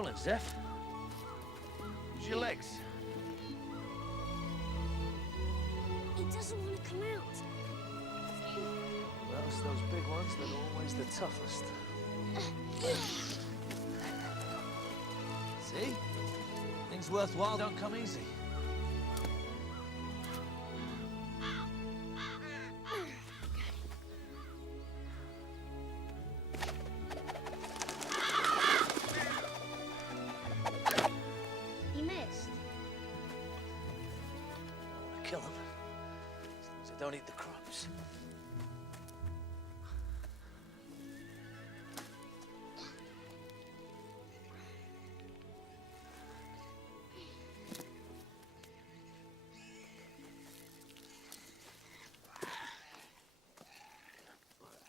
pulling, Zeph? Use your legs. He doesn't want to come out. Well, it's those big ones that are always the toughest. See? Things worthwhile don't come easy. He missed. I want to kill him. As long as I don't eat the crops.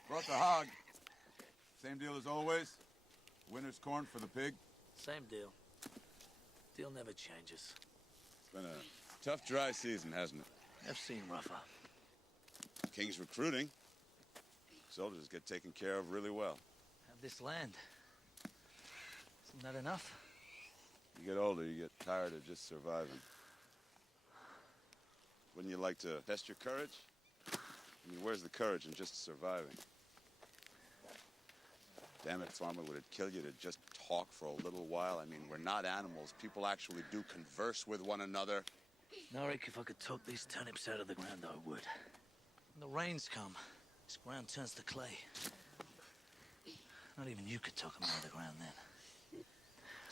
Brought the hog. Same deal as always. Winter's corn for the pig. Same deal. Deal never changes. It's been a tough, dry season, hasn't it? I've seen rougher. King's recruiting. Soldiers get taken care of really well. Have this land. Isn't that enough? You get older, you get tired of just surviving. Wouldn't you like to test your courage? I mean, where's the courage in just surviving? Damn it, farmer, would it kill you to just talk for a little while? I mean, we're not animals. People actually do converse with one another. Norik, if I could talk these turnips out of the ground, I would. When the rains come, this ground turns to clay. Not even you could talk them out of the ground then.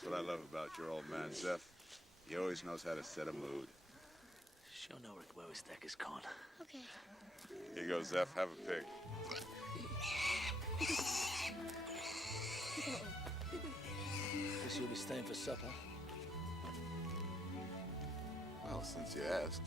That's what I love about your old man, Zeph. He always knows how to set a mood. Show Norik where his deck is gone. Okay. Here you go, Zeph. Have a pig. Guess you'll be staying for supper. Well, since you asked.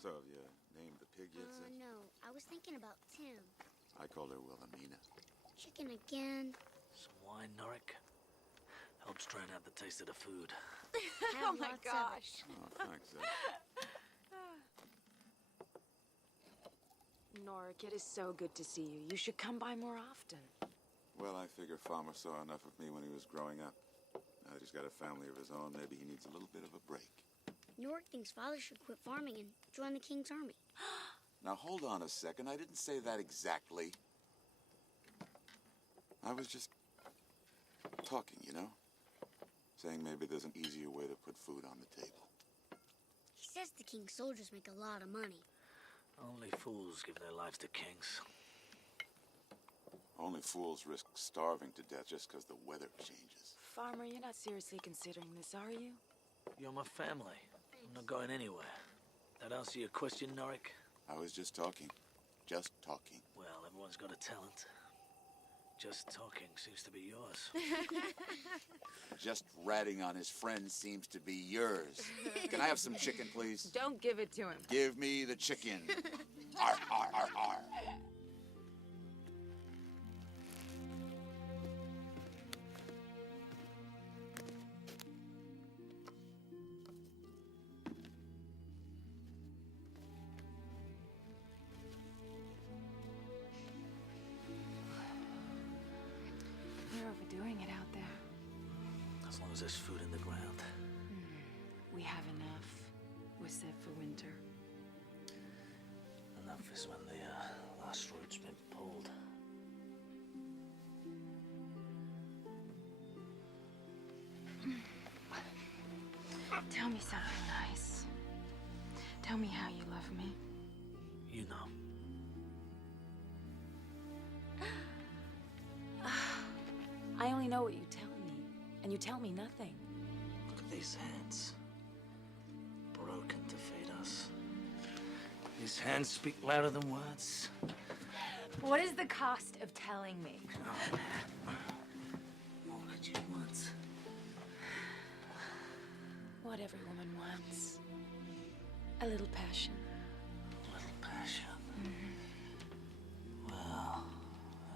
So, have you named the pig yet, Zeph? No. I was thinking about Tim. I called her Wilhelmina. Chicken again. Some wine, Norik. Helps drown out the taste of the food. Oh my gosh. Oh, thanks, Zeph. Norik, it is so good to see you. You should come by more often. Well, I figure Farmer saw enough of me when he was growing up. Now that he's got a family of his own, maybe he needs a little bit of a break. Norik thinks father should quit farming and join the king's army. Now, hold on a second. I didn't say that exactly. I was just talking, you know? Saying maybe there's an easier way to put food on the table. He says the king's soldiers make a lot of money. Only fools give their lives to kings. Only fools risk starving to death just because the weather changes. Farmer, you're not seriously considering this, are you? You're my family. I'm not going anywhere. That answer your question, Norik? I was just talking. Just talking. Well, everyone's got a talent. Just talking seems to be yours. Just ratting on his friends seems to be yours. Can I have some chicken, please? Don't give it to him. Give me the chicken. Arr, arr, arr, arr. You're overdoing it out there. As long as there's food in the ground. We have enough. We're set for winter. Enough is when the last root's been pulled. Tell me something nice. Tell me how you love me. You know. I only know what you tell me, and you tell me nothing. Look at these hands. Broken to feed us. These hands speak louder than words. What is the cost of telling me? What could you want? What every woman wants. A little passion. A little passion. Well,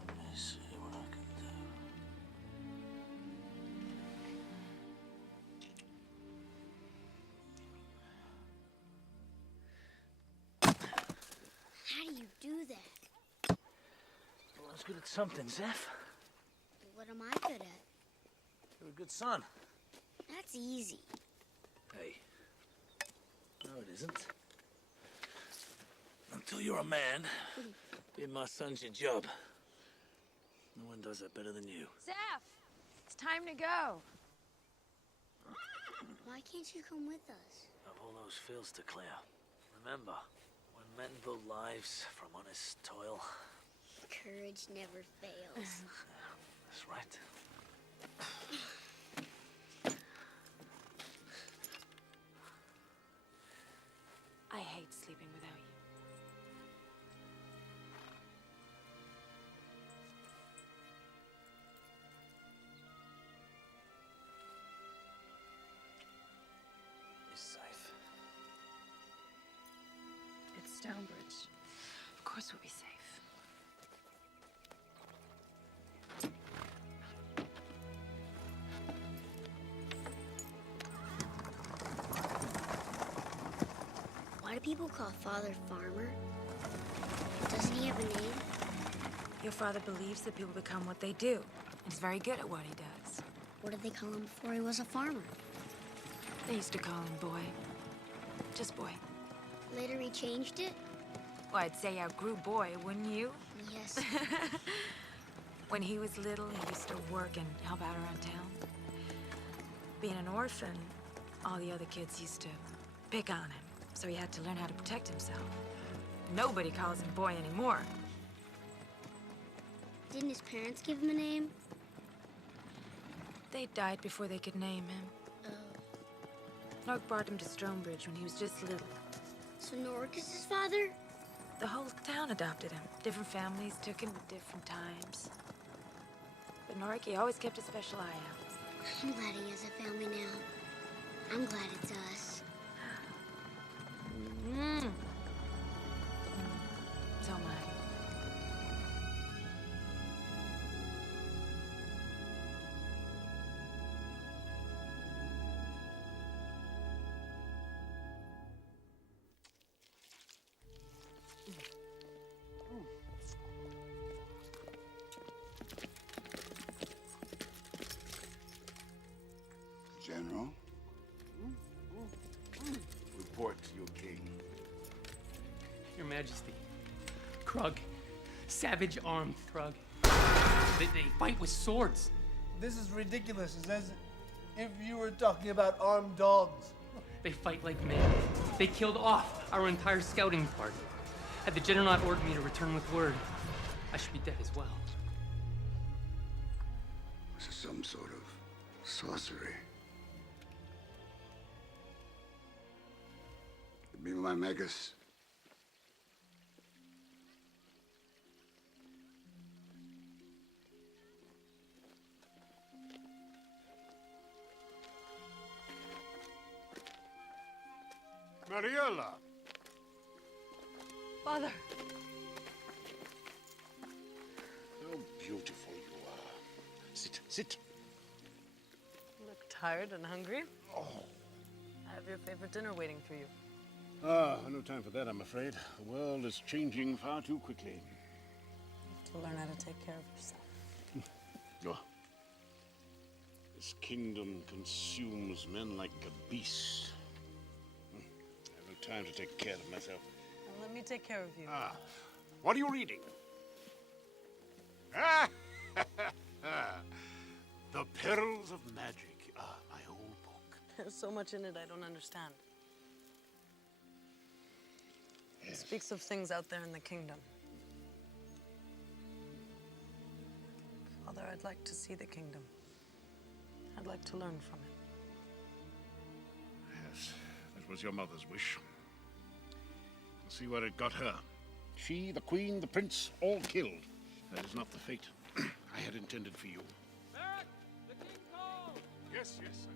let me see what I can do. Everyone's good at something, Zeph. What am I good at? You're a good son. That's easy. Hey. No, it isn't. Until you're a man, being my son's your job. No one does that better than you. Zeph! It's time to go. Why can't you come with us? I've all those fields to clear. Remember, when men build lives from honest toil. Courage never fails. That's right. I hate sleeping without you. You're safe. It's Stonebridge. Of course we'll be safe. Why do people call Father Farmer? Doesn't he have a name? Your father believes that people become what they do. And he's very good at what he does. What did they call him before he was a farmer? They used to call him Boy. Just Boy. Later he changed it? Well, I'd say outgrew Boy, wouldn't you? Yes. When he was little, he used to work and help out around town. Being an orphan, all the other kids used to pick on him, so he had to learn how to protect himself. Nobody calls him Boy anymore. Didn't his parents give him a name? They died before they could name him. Oh. Nork brought him to Stonebridge when he was just little. So Nork is his father? The whole town adopted him. Different families took him at different times. But Nork, he always kept a special eye out. I'm glad he has a family now. I'm glad it's us. So am I. General? Report to your king. Your Majesty, Krug, savage armed Krug. They fight with swords. This is ridiculous. It's as if you were talking about armed dogs. They fight like men. They killed off our entire scouting party. Had the general not ordered me to return with word, I should be dead as well. This is some sort of sorcery. Be my Magus. Mariella! Father! How beautiful you are. Sit, sit. You look tired and hungry. Oh. I have your favorite dinner waiting for you. No time for that, I'm afraid. The world is changing far too quickly. You have to learn how to take care of yourself. Oh. This kingdom consumes men like a beast. I have no time to take care of myself. Now let me take care of you. What are you reading? Ah! The Perils of Magic. My old book. There's so much in it I don't understand. It speaks of things out there in the kingdom. Father, I'd like to see the kingdom. I'd like to learn from it. Yes, that was your mother's wish. See what it got her. She, the queen, the prince, all killed. That is not the fate I had intended for you. Barrack! The king calls! Yes, yes.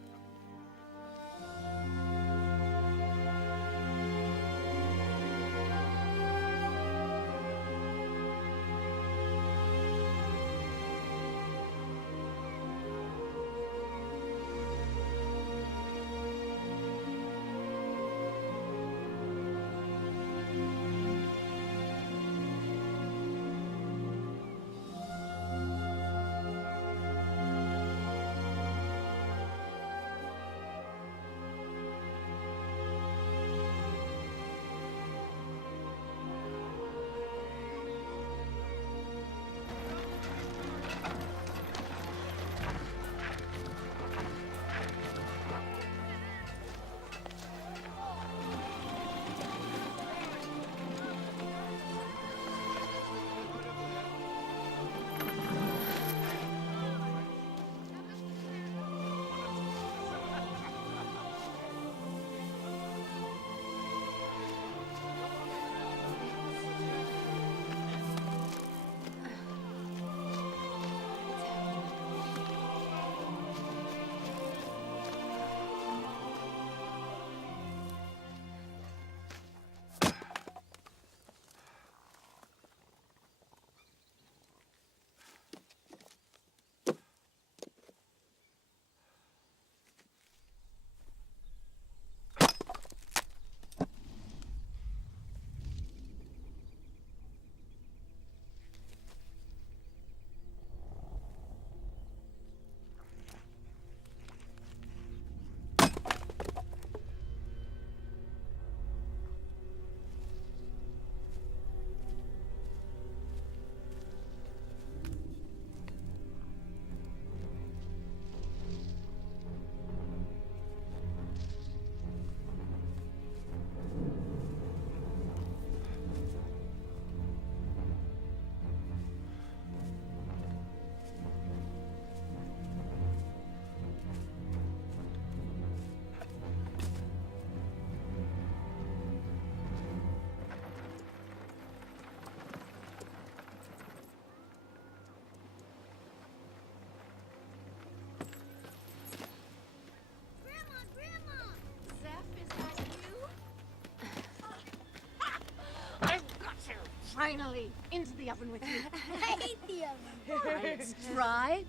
Finally, into the oven with you. I hate the oven. It's dry.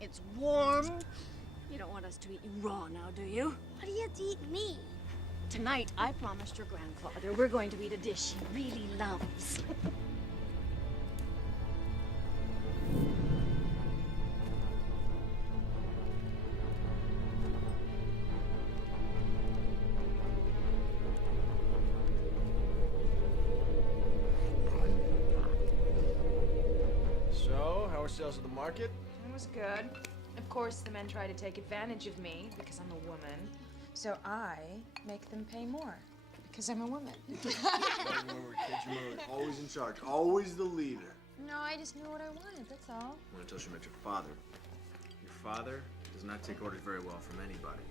It's warm. You don't want us to eat you raw now, do you? Why do you have to eat me? Tonight, I promised your grandfather we're going to eat a dish he really loves. So, how are sales at the market? It was good. Of course, the men try to take advantage of me because I'm a woman. So I make them pay more because I'm a woman. Remember, kids, remember, always in charge, always the leader. No, I just knew what I wanted, that's all. Until she met your father. Your father does not take orders very well from anybody.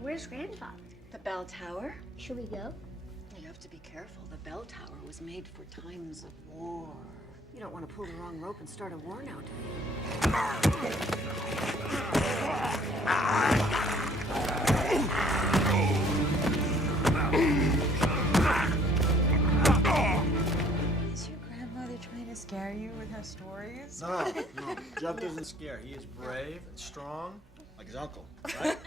Where's grandfather? The bell tower? Should we go? You have to be careful. The bell tower was made for times of war. You don't want to pull the wrong rope and start a war now, do you? Is your grandmother trying to scare you with her stories? No, no. Jeff doesn't scare. He is brave and strong, like his uncle, right?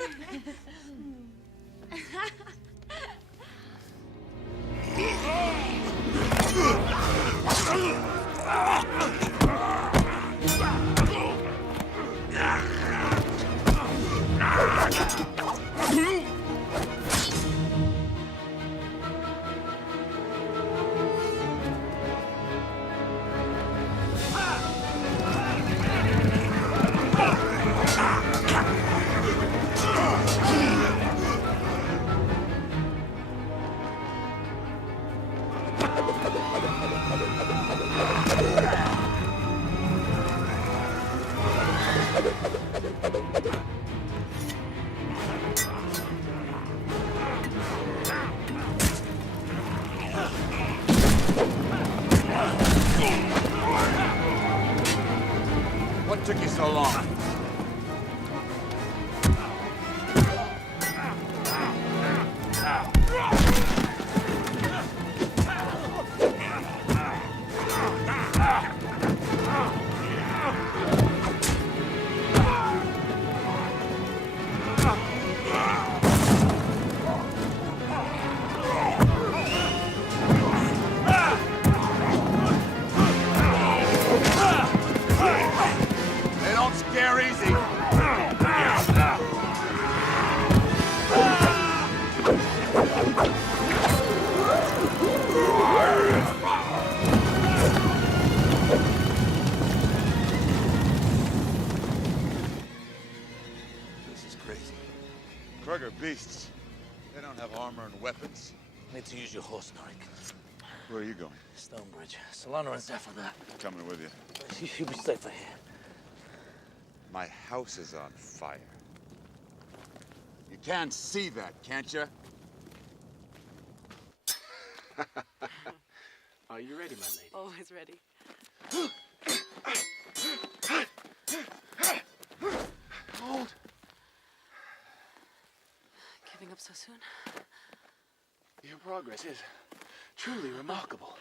What took you so long? They don't scare easy. This is crazy. Krug are beasts. They don't have armor and weapons. Need to use your horse, Norik. Where are you going? Stonebridge. Solana and Zeph for that. Coming with you. You be safer here. My house is on fire. You can't see that, can't you? Are you ready, my lady? Always ready. Hold. Giving up so soon? Your progress is truly remarkable.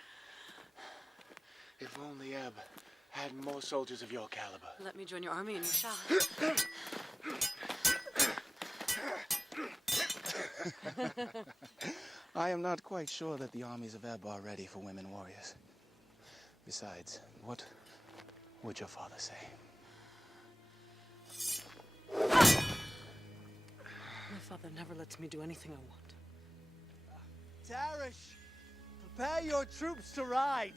If only Ebb had more soldiers of your caliber. Let me join your army and you shall. I am not quite sure that the armies of Ebb are ready for women warriors. Besides, what would your father say? My father never lets me do anything I want. Tarish, prepare your troops to ride.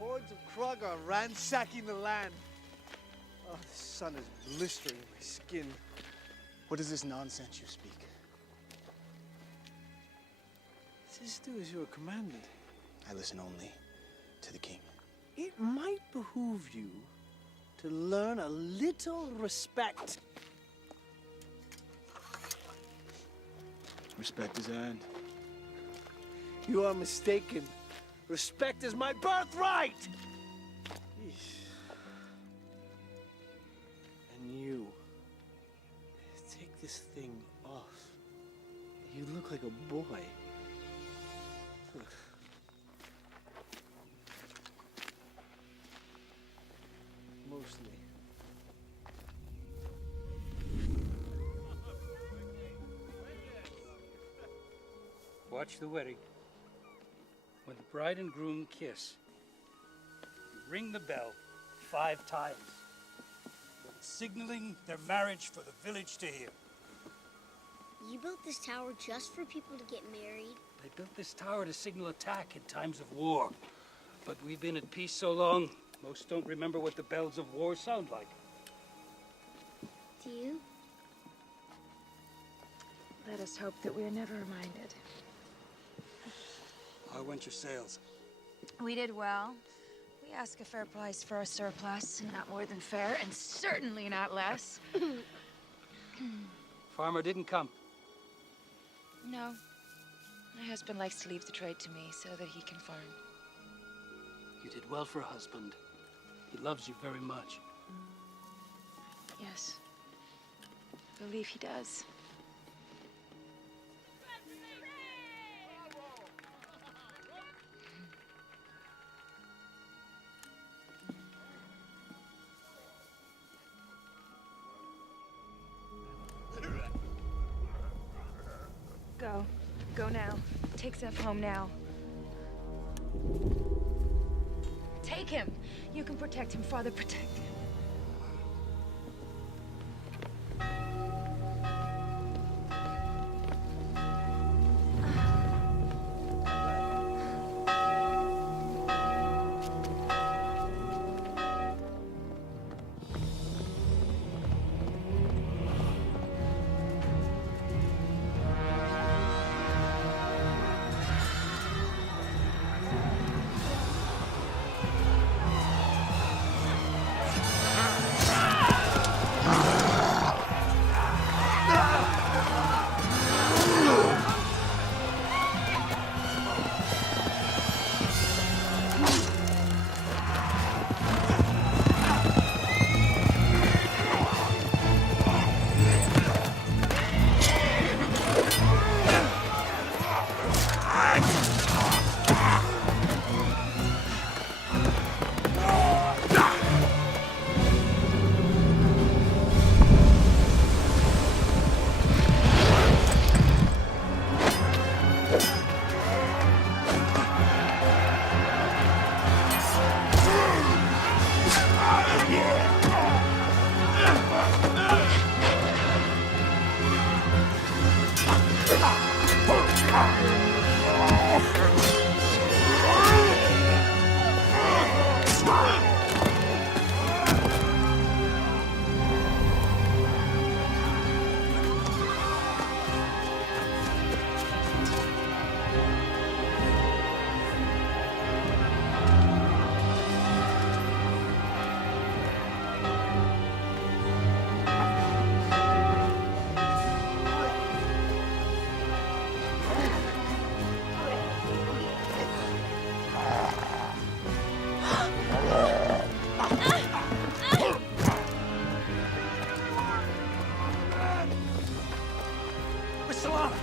Hordes of Krug are ransacking the land. Oh, the sun is blistering my skin. What is this nonsense you speak? Just do as you are commanded. I listen only to the king. It might behoove you to learn a little respect. Respect is earned. You are mistaken. Respect is my birthright! And you, take this thing off. You look like a boy. Mostly. Watch the wedding. When the bride and groom kiss, you ring the bell 5 times, signaling their marriage for the village to hear. You built this tower just for people to get married? They built this tower to signal attack in times of war. But we've been at peace so long, most don't remember what the bells of war sound like. Do you? Let us hope that we are never reminded. How went your sales? We did well. We ask a fair price for our surplus, not more than fair, and certainly not less. Farmer didn't come. No. My husband likes to leave the trade to me so that he can farm. You did well for a husband. He loves you very much. Yes. I believe he does. Go. Go now. Take Zeph home now. Take him. You can protect him, Father. Protect him.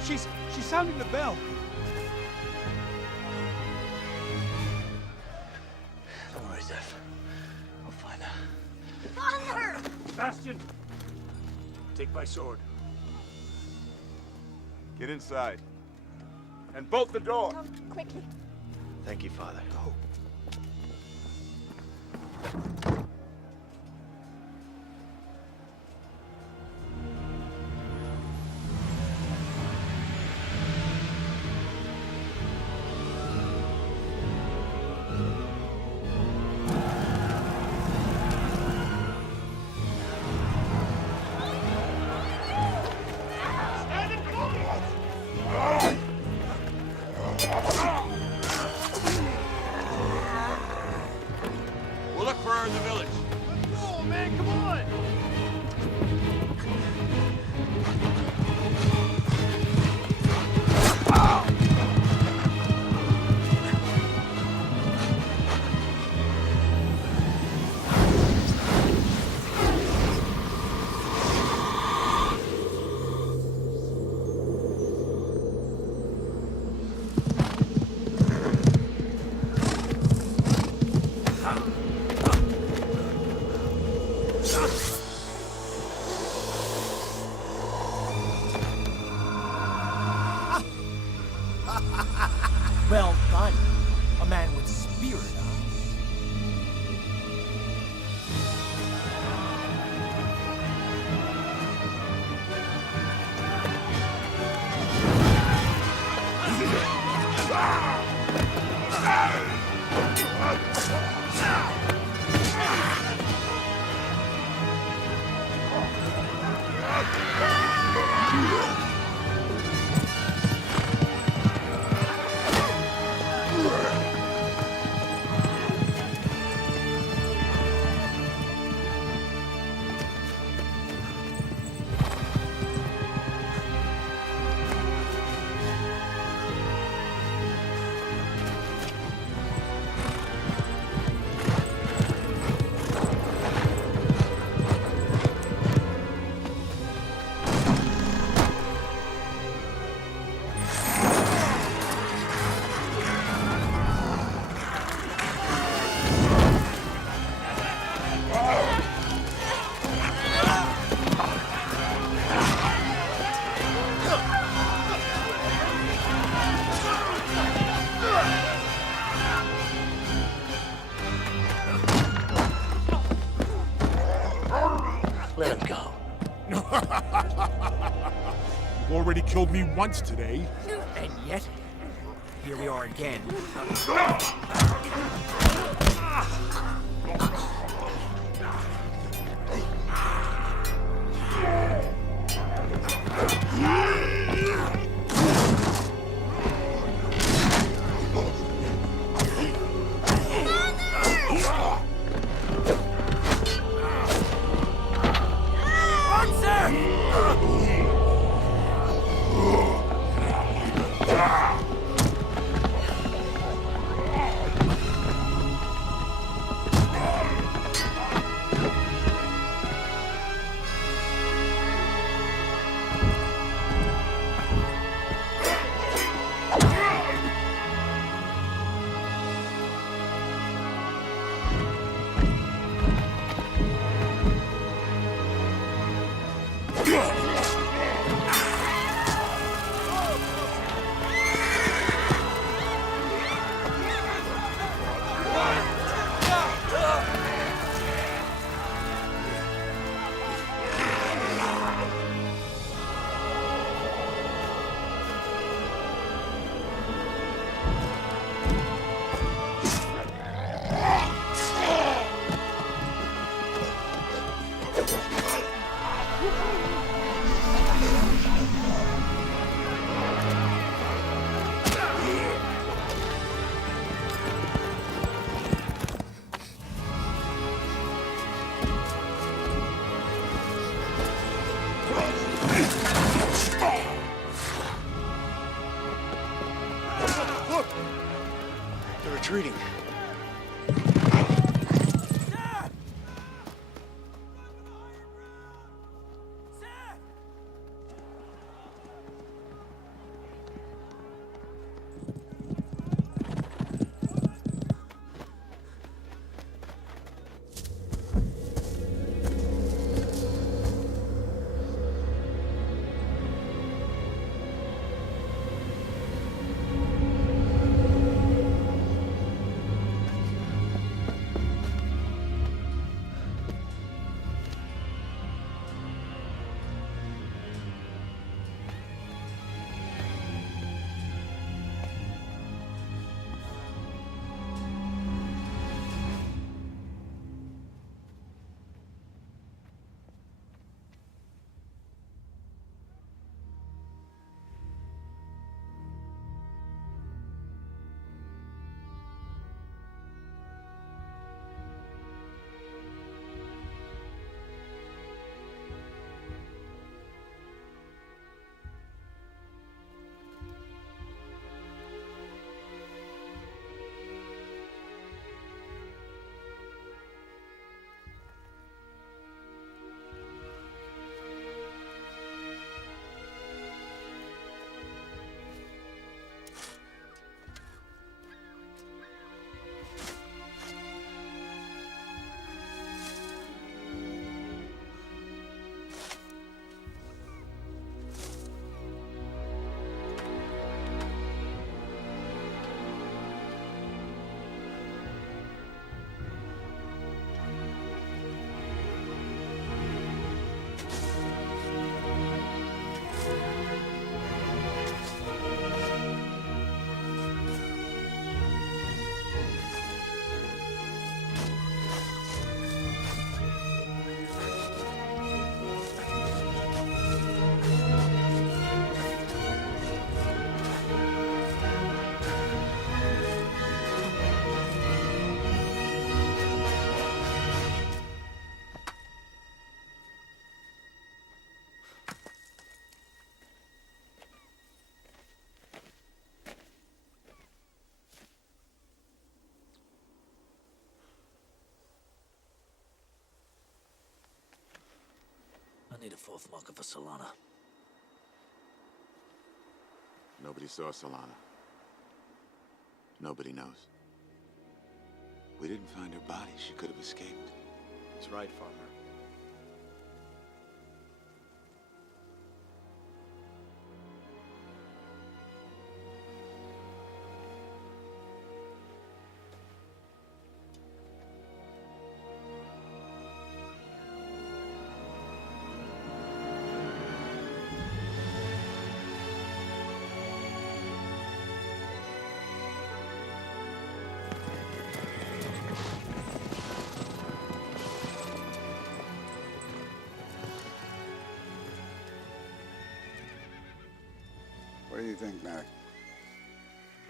She's sounding the bell. Don't worry, Zeph. I'll find her. Father! Bastion! Take my sword. Get inside. And bolt the door. Come, quickly. Thank you, Father. Oh. Well done. A man with spirit, huh? Let him go. You've already killed me once today. And yet, here we are again. They're retreating. need a fourth marker for Solana. Nobody saw Solana. Nobody knows. We didn't find her body. She could have escaped. That's right, Farmer. What do you think, Mac?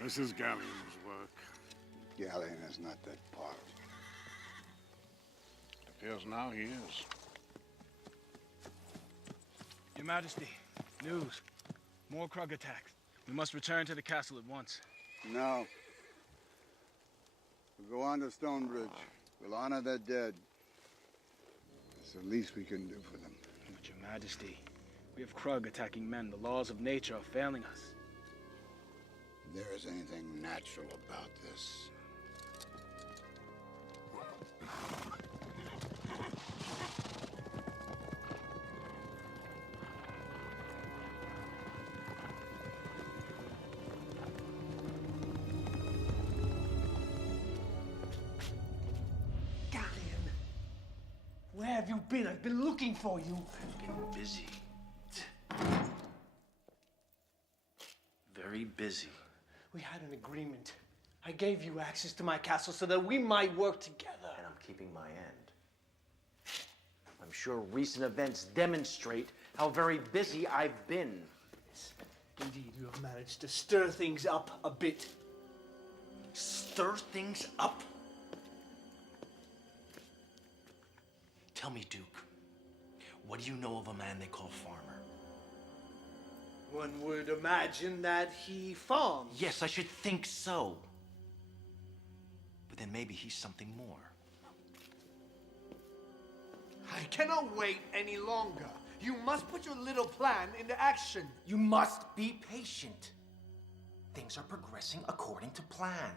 This is Gallian's work. Gallian is not that part. It appears now he is. Your Majesty, news. More Krug attacks. We must return to the castle at once. No. We'll go on to Stonebridge. We'll honor their dead. It's the least we can do for them. But Your Majesty, we have Krug attacking men. The laws of nature are failing us. If there is anything natural about this. Gallian, where have you been? I've been looking for you. I've been busy. Very busy. We had an agreement. I gave you access to my castle so that we might work together. And I'm keeping my end. I'm sure recent events demonstrate how very busy I've been. Indeed, you have managed to stir things up a bit. Stir things up? Tell me, Duke, what do you know of a man they call Farmer? One would imagine that he farms. Yes, I should think so. But then maybe he's something more. I cannot wait any longer. You must put your little plan into action. You must be patient. Things are progressing according to plan.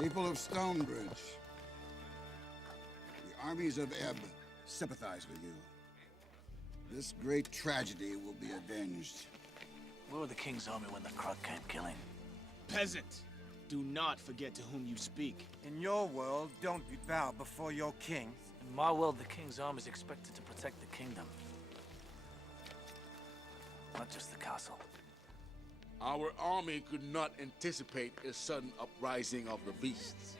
People of Stonebridge, the armies of Ebb sympathize with you. This great tragedy will be avenged. Where were the king's army when the Krug came killing? Peasant, do not forget to whom you speak. In your world, don't you bow before your king. In my world, the king's army is expected to protect the kingdom. Not just the castle. Our army could not anticipate a sudden uprising of the beasts.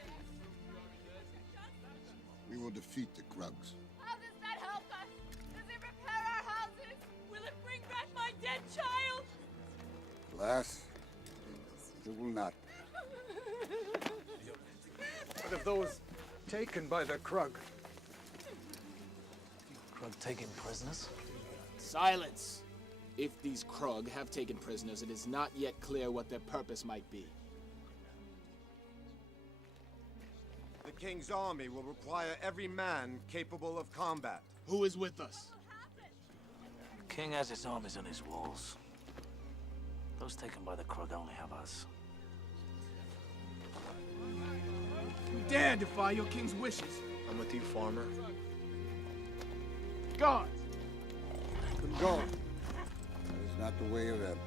We will defeat the Krugs. How does that help us? Does it repair our houses? Will it bring back my dead child? Alas, it will not. What of those taken by the Krug? Krug taking prisoners? Silence! If these Krug have taken prisoners, it is not yet clear what their purpose might be. The king's army will require every man capable of combat. Who is with us? The king has his armies on his walls. Those taken by the Krug only have us. You dare defy your king's wishes? I'm with you, Farmer. Guards! Good going. That is not the way of Ebb.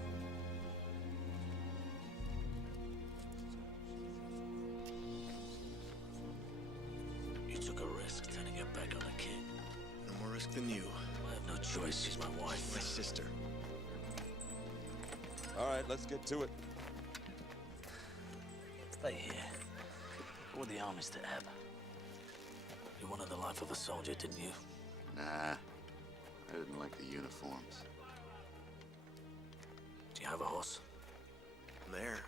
You took a risk turning your back on the king. No more risk than you. I have no choice. She's my wife. My sister. All right, let's get to it. Stay here. Go with the armies to Ebb. You wanted the life of a soldier, didn't you? Nah, I didn't like the uniforms. Do you have a horse? There.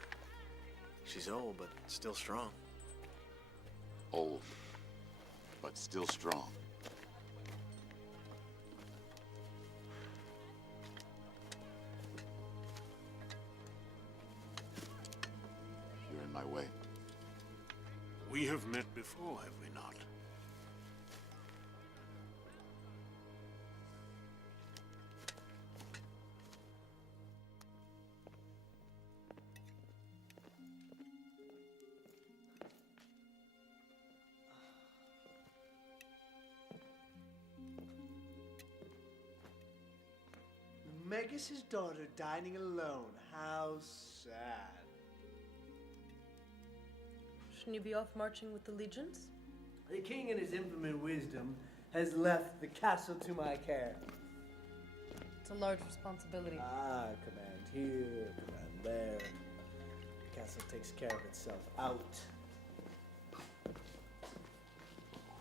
She's old, but still strong. Old, but still strong. before, have we not? Magus' daughter dining alone. How sad. Shouldn't you be off marching with the legions? The king, in his infinite wisdom, has left the castle to my care. It's a large responsibility. Ah, command here, command there. The castle takes care of itself. Out.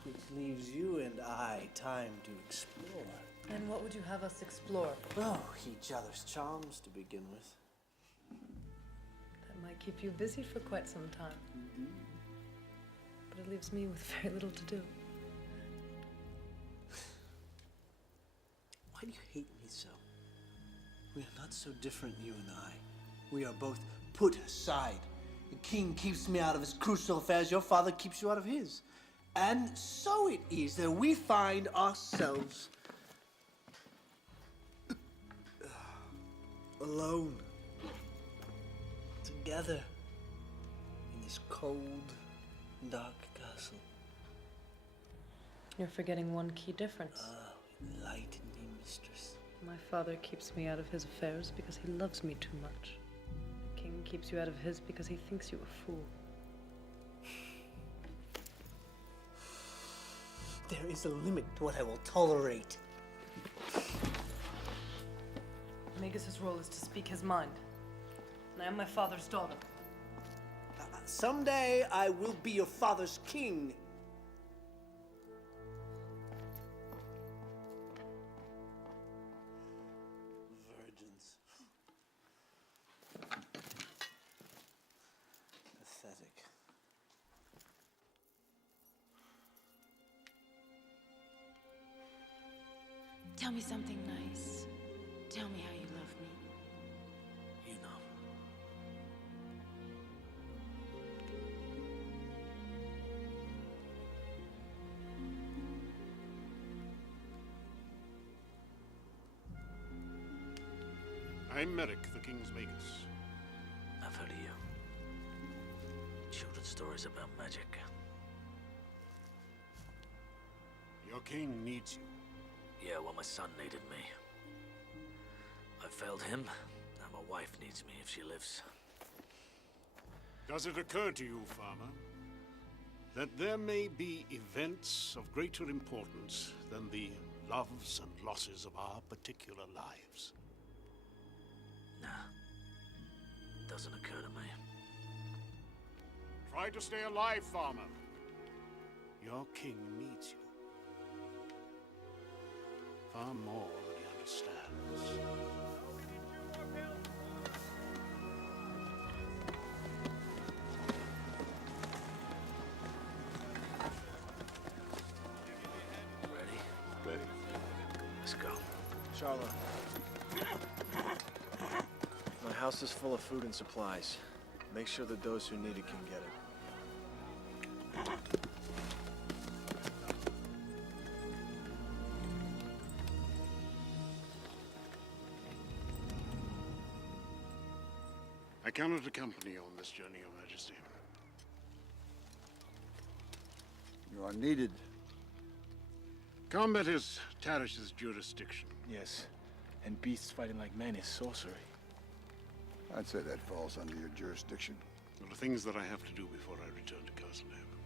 Which leaves you and I time to explore. And what would you have us explore? Oh, each other's charms to begin with. That might keep you busy for quite some time. But it leaves me with very little to do. Why do you hate me so? We are not so different, you and I. We are both put aside. The king keeps me out of his crucial affairs. Your father keeps you out of his. And so it is that we find ourselves alone, together, in this cold, dark castle. You're forgetting one key difference. Enlighten me, mistress. My father keeps me out of his affairs because he loves me too much. The king keeps you out of his because he thinks you a fool. There is a limit to what I will tolerate. Magus' role is to speak his mind. And I am my father's daughter. Someday I will be your father's king. Virgins. Pathetic. Tell me something nice. Tell me how you love me. You know. I'm Merrick, the King's Magus. I've heard of you. Children's stories about magic. Your king needs you. Yeah, well, my son needed me. I failed him. Now my wife needs me if she lives. Does it occur to you, farmer, that there may be events of greater importance than the loves and losses of our particular lives? Nah. Doesn't occur to me. Try to stay alive, farmer. Your king needs you. Far more than he understands. Ready? Ready. Let's go. Charlotte. My house is full of food and supplies. Make sure that those who need it can get it. I cannot accompany you on this journey, Your Majesty. You are needed. Combat is Tarish's jurisdiction. Yes, and beasts fighting like men is sorcery. I'd say that falls under your jurisdiction. There are things that I have to do before I return to Castlehaven.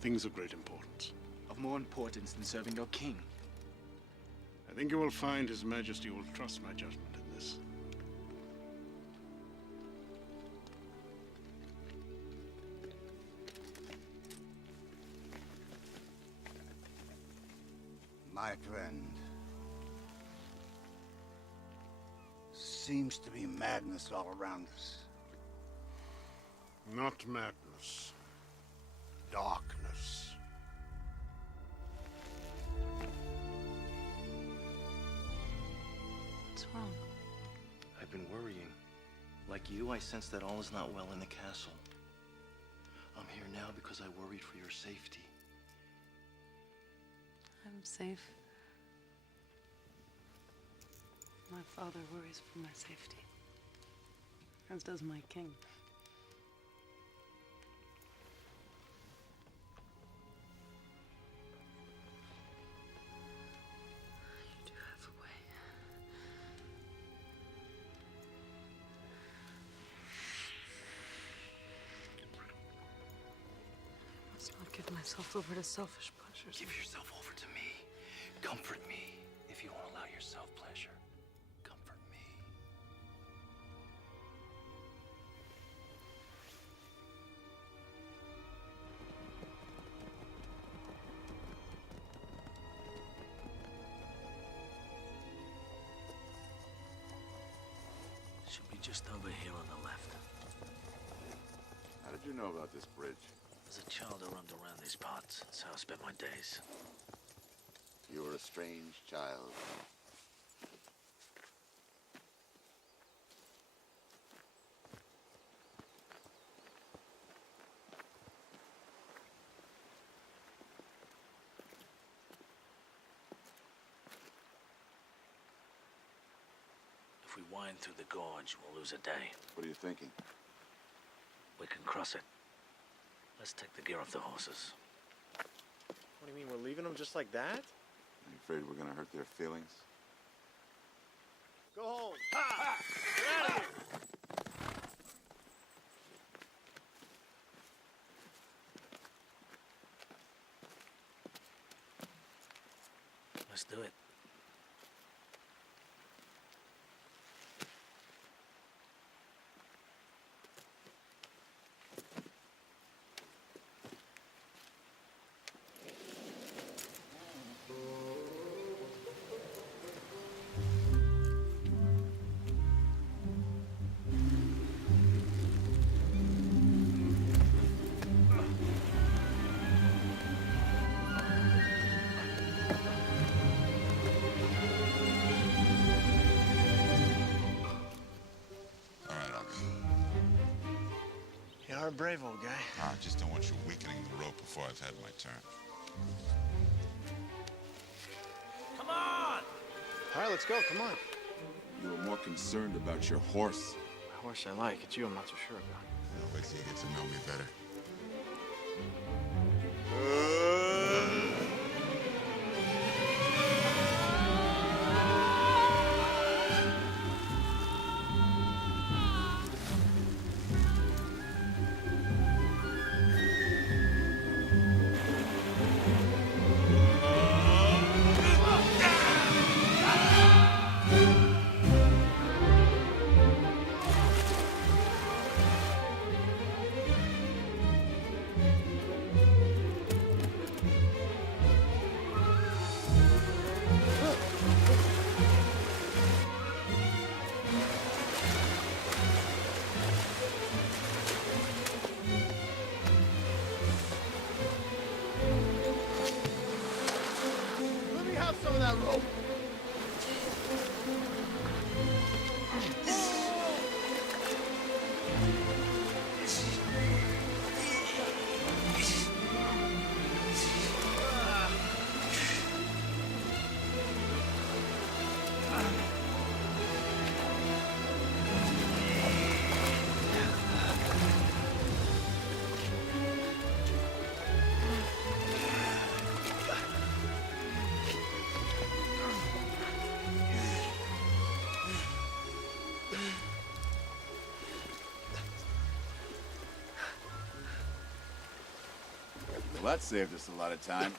Things of great importance. Of more importance than serving your king. I think you will find His Majesty will trust my judgment in this. My friend. Seems to be madness all around us. Not madness. Darkness. What's wrong? I've been worrying. Like you, I sense that all is not well in the castle. I'm here here now because I worried for your safety. I'm safe. My father worries for my safety, as does my king. You do have a way. I must not give myself over to selfish pleasures. Give yourself over to me. Comfort me if you won't allow yourself pleasure. Comfort me. Should be just over here on the left. How did you know about this bridge? As a child, I roamed around these parts. That's how I spent my days. You were a strange child. If we wind through the gorge, we'll lose a day. What are you thinking? We can cross it. Let's take the gear off the horses. What do you mean, we're leaving them just like that? Are you afraid we're gonna hurt their feelings? Go home. Ha! Get out of here! Let's do it. You're a brave old guy. I just don't want you weakening the rope before I've had my turn. Come on! All right, let's go. Come on. You were more concerned about your horse. The horse I like. It's you I'm not so sure about. Well, wait till you get to know me better. Let me have some of that rope. Well, that saved us a lot of time.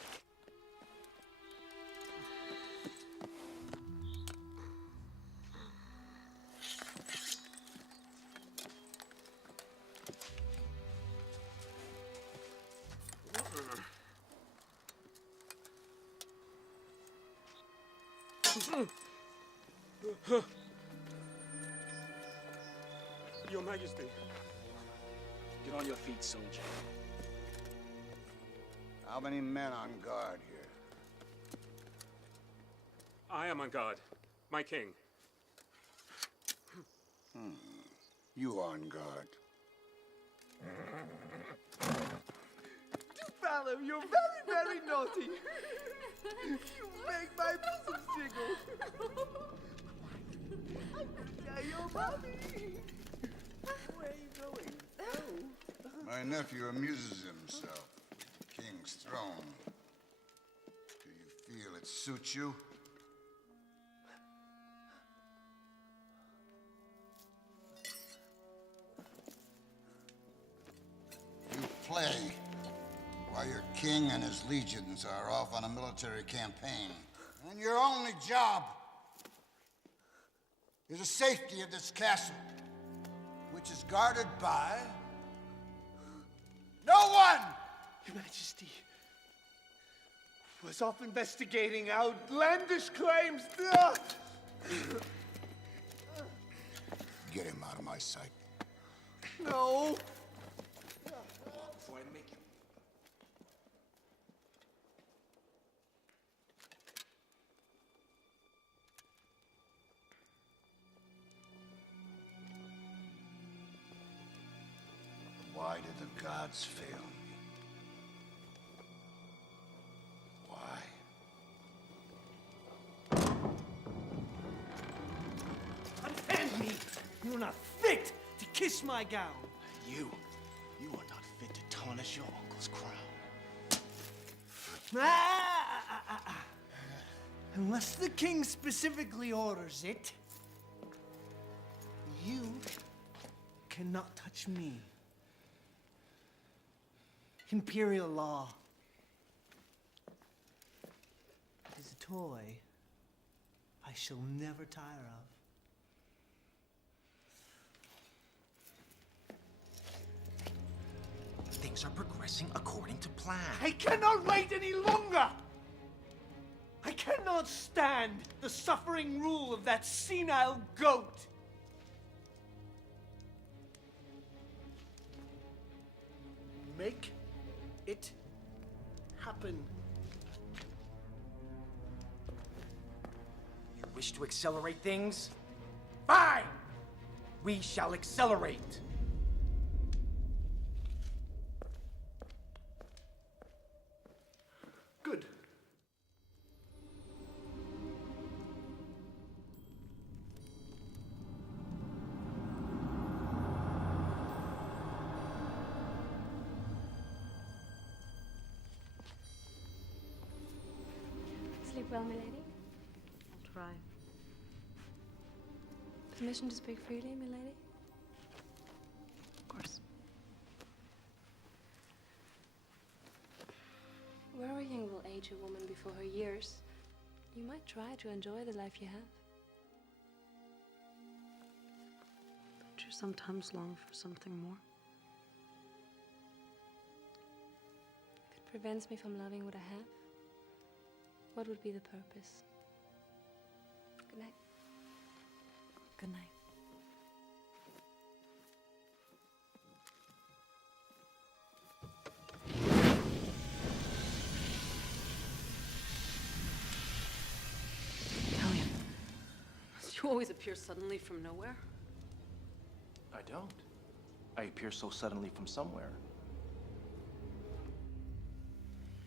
Your Majesty. Get on your feet, soldier. How many men on guard here? I am on guard. My king. You on guard. Statham, you're very, very naughty. You make my bosom jiggle. Yeah, your mommy. Where are you going? Oh. My nephew amuses himself with the king's throne. Do you feel it suits you? You play while your king and his legions are off on a military campaign. And your only job is the safety of this castle, which is guarded by no one! Your Majesty was off investigating outlandish claims. Get him out of my sight. No. Before I make you. Why did the gods fail me? Why? Unhand me! You are not fit to kiss my gown. You are not fit to tarnish your uncle's crown. Unless the king specifically orders it, you cannot touch me. Imperial law. It is a toy I shall never tire of. Things are progressing according to plan. I cannot wait any longer! I cannot stand the suffering rule of that senile goat! Make it happen. You wish to accelerate things? Fine! We shall accelerate. Good. Sleep well, milady. I'll try. Permission to speak freely, milady? Of course. Worrying will age a woman before her years. You might try to enjoy the life you have. Don't you sometimes long for something more? If it prevents me from loving what I have, what would be the purpose? Good night. Good night. Gallian, you always appear suddenly from nowhere. I don't. I appear so suddenly from somewhere.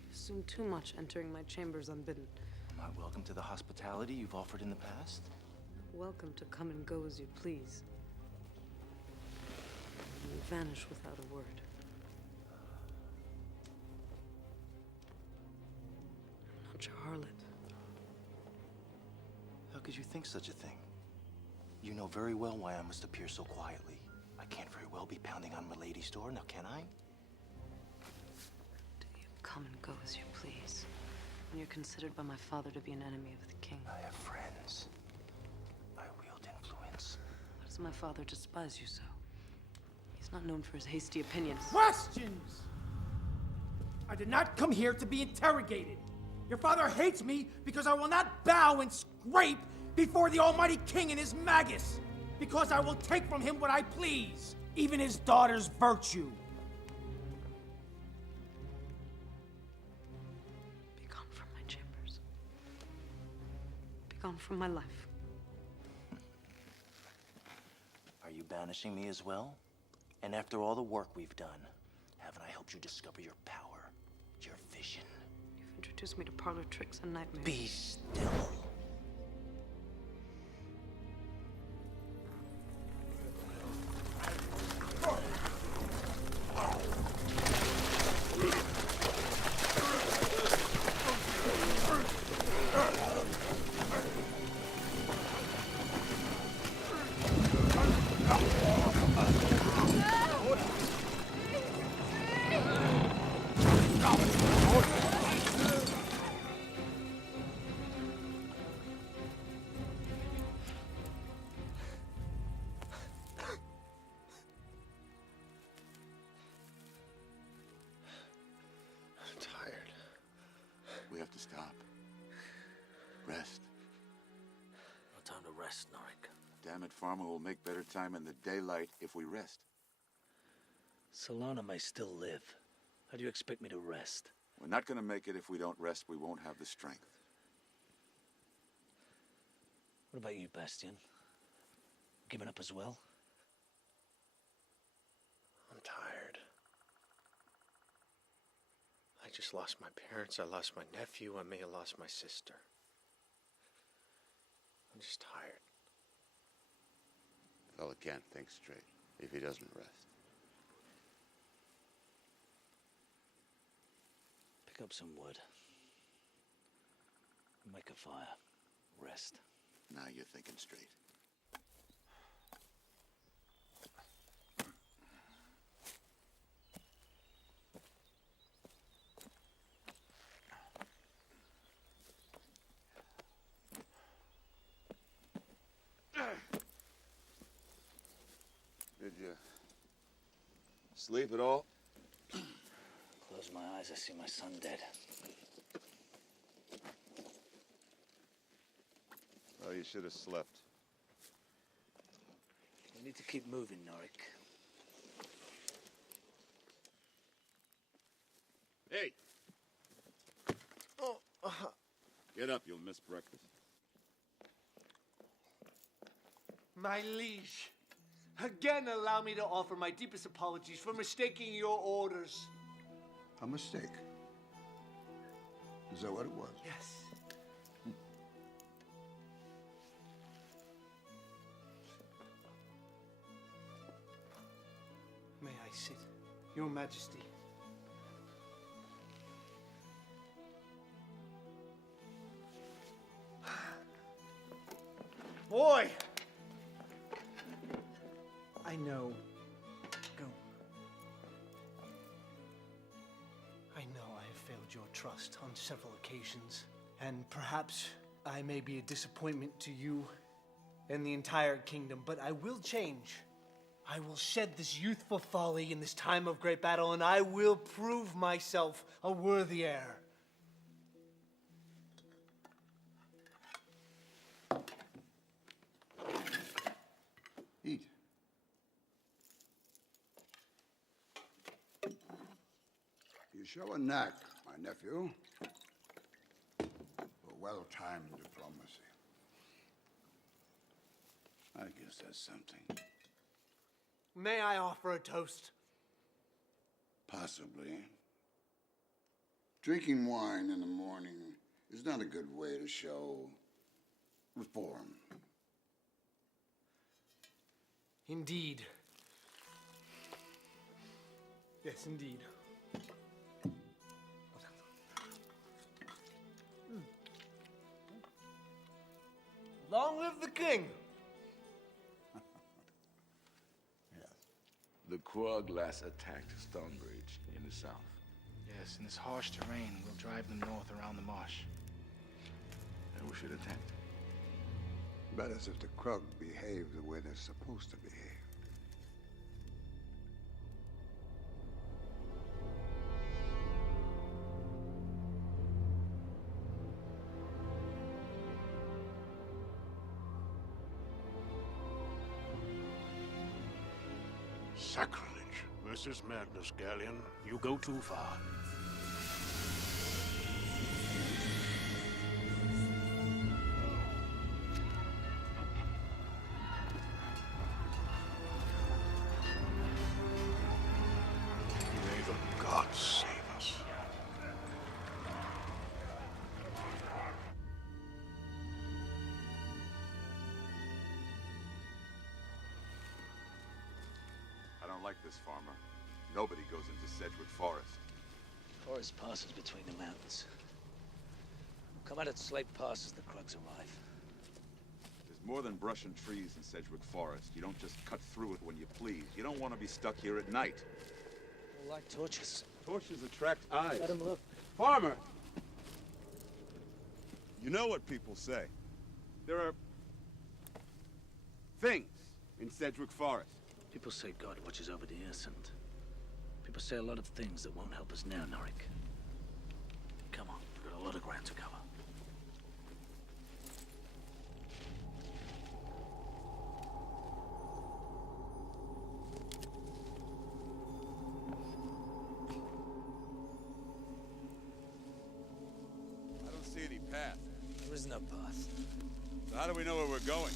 You assume too much entering my chambers unbidden. Am I welcome to the hospitality you've offered in the past? Welcome to come and go as you please. You vanish without a word. I'm not your harlot. How could you think such a thing? You know very well why I must appear so quietly. I can't very well be pounding on Milady's door, now can I? Come and go as you please. When you're considered by my father to be an enemy of the king. I have friends. I wield influence. Why does my father despise you so? He's not known for his hasty opinions. Questions! I did not come here to be interrogated. Your father hates me because I will not bow and scrape before the almighty king and his magus. Because I will take from him what I please, even his daughter's virtue. Be gone from my chambers. Be gone from my life. Are you banishing me as well? And after all the work we've done, haven't I helped you discover your power? reduce me to parlor tricks and nightmares. Be still. We have to stop. Rest. No time to rest, Norik. Damn it, Farmer, we'll make better time in the daylight if we rest. Solana may still live. How do you expect me to rest? We're not gonna make it if we don't rest. We won't have the strength. What about you, Bastian? Giving up as well? I'm tired. I just lost my parents, I lost my nephew, I may have lost my sister. I'm just tired. Fella can't think straight if he doesn't rest. Pick up some wood. Make a fire. Rest. Now you're thinking straight. Did you sleep at all? Close my eyes, I see my son dead. Well, you should have slept. We need to keep moving, Norik. Hey! Oh, Get up, you'll miss breakfast. My liege, again allow me to offer my deepest apologies for mistaking your orders. A mistake. Is that what it was? Yes. May I sit, Your Majesty? Boy! I know. Go. I know I have failed your trust on several occasions, and perhaps I may be a disappointment to you and the entire kingdom, but I will change. I will shed this youthful folly in this time of great battle, and I will prove myself a worthy heir. Eat. You show a knack, my nephew, for well-timed diplomacy. I guess that's something. May I offer a toast? Possibly. Drinking wine in the morning is not a good way to show reform. Indeed. Yes, indeed. Long live the king! The Krug last attacked Stonebridge in the south. Yes, in this harsh terrain, we'll drive them north around the marsh. And we should attack. But as if the Krug behave the way they're supposed to behave. Sacrilege. This is madness, Gallian. You go too far. May the gods save us. don't like this, farmer. Nobody goes into Sedgwick Forest. Forest passes between the mountains. Come out at Slate Pass as the Krugs arrive. There's more than brush and trees in Sedgwick Forest. You don't just cut through it when you please. You don't want to be stuck here at night. We'll light torches. Torches attract eyes. Let him look. Farmer! You know what people say. There are things in Sedgwick Forest. People say God watches over the innocent. People say a lot of things that won't help us now, Norik. Come on, we've got a lot of ground to cover. I don't see any path. There is no path. So how do we know where we're going?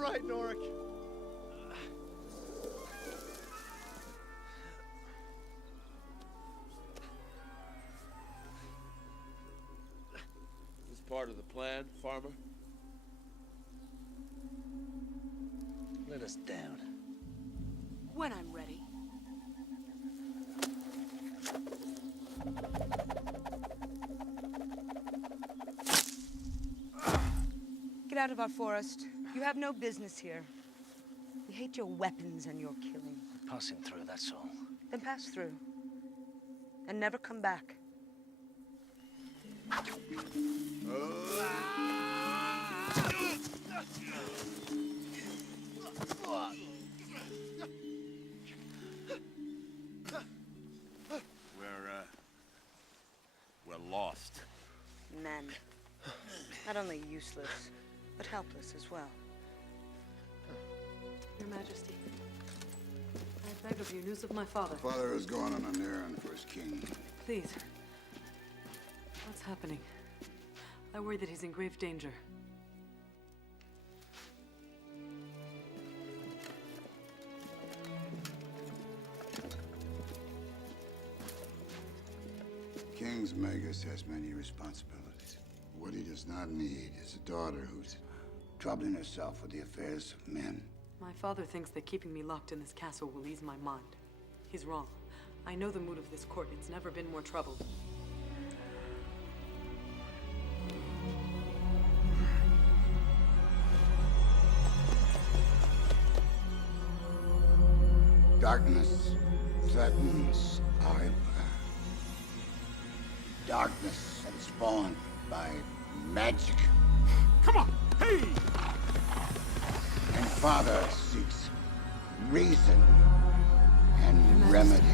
Right, Norik. This part of the plan, farmer? Let us down. When I'm ready. Get out of our forest. You have no business here. We hate your weapons and your killing. Passing through, that's all. Then pass through. And never come back. We're lost. Men. Not only useless, but helpless as well. Your Majesty, I beg of you news of my father. Father is going on an errand for his king. Please. What's happening? I worry that he's in grave danger. King's Magus has many responsibilities. What he does not need is a daughter who's troubling herself with the affairs of men. My father thinks that keeping me locked in this castle will ease my mind. He's wrong. I know the mood of this court. It's never been more troubled. Darkness threatens our empire. Darkness that is spawned by magic. Come on! Hey! And Father seeks reason and remedy.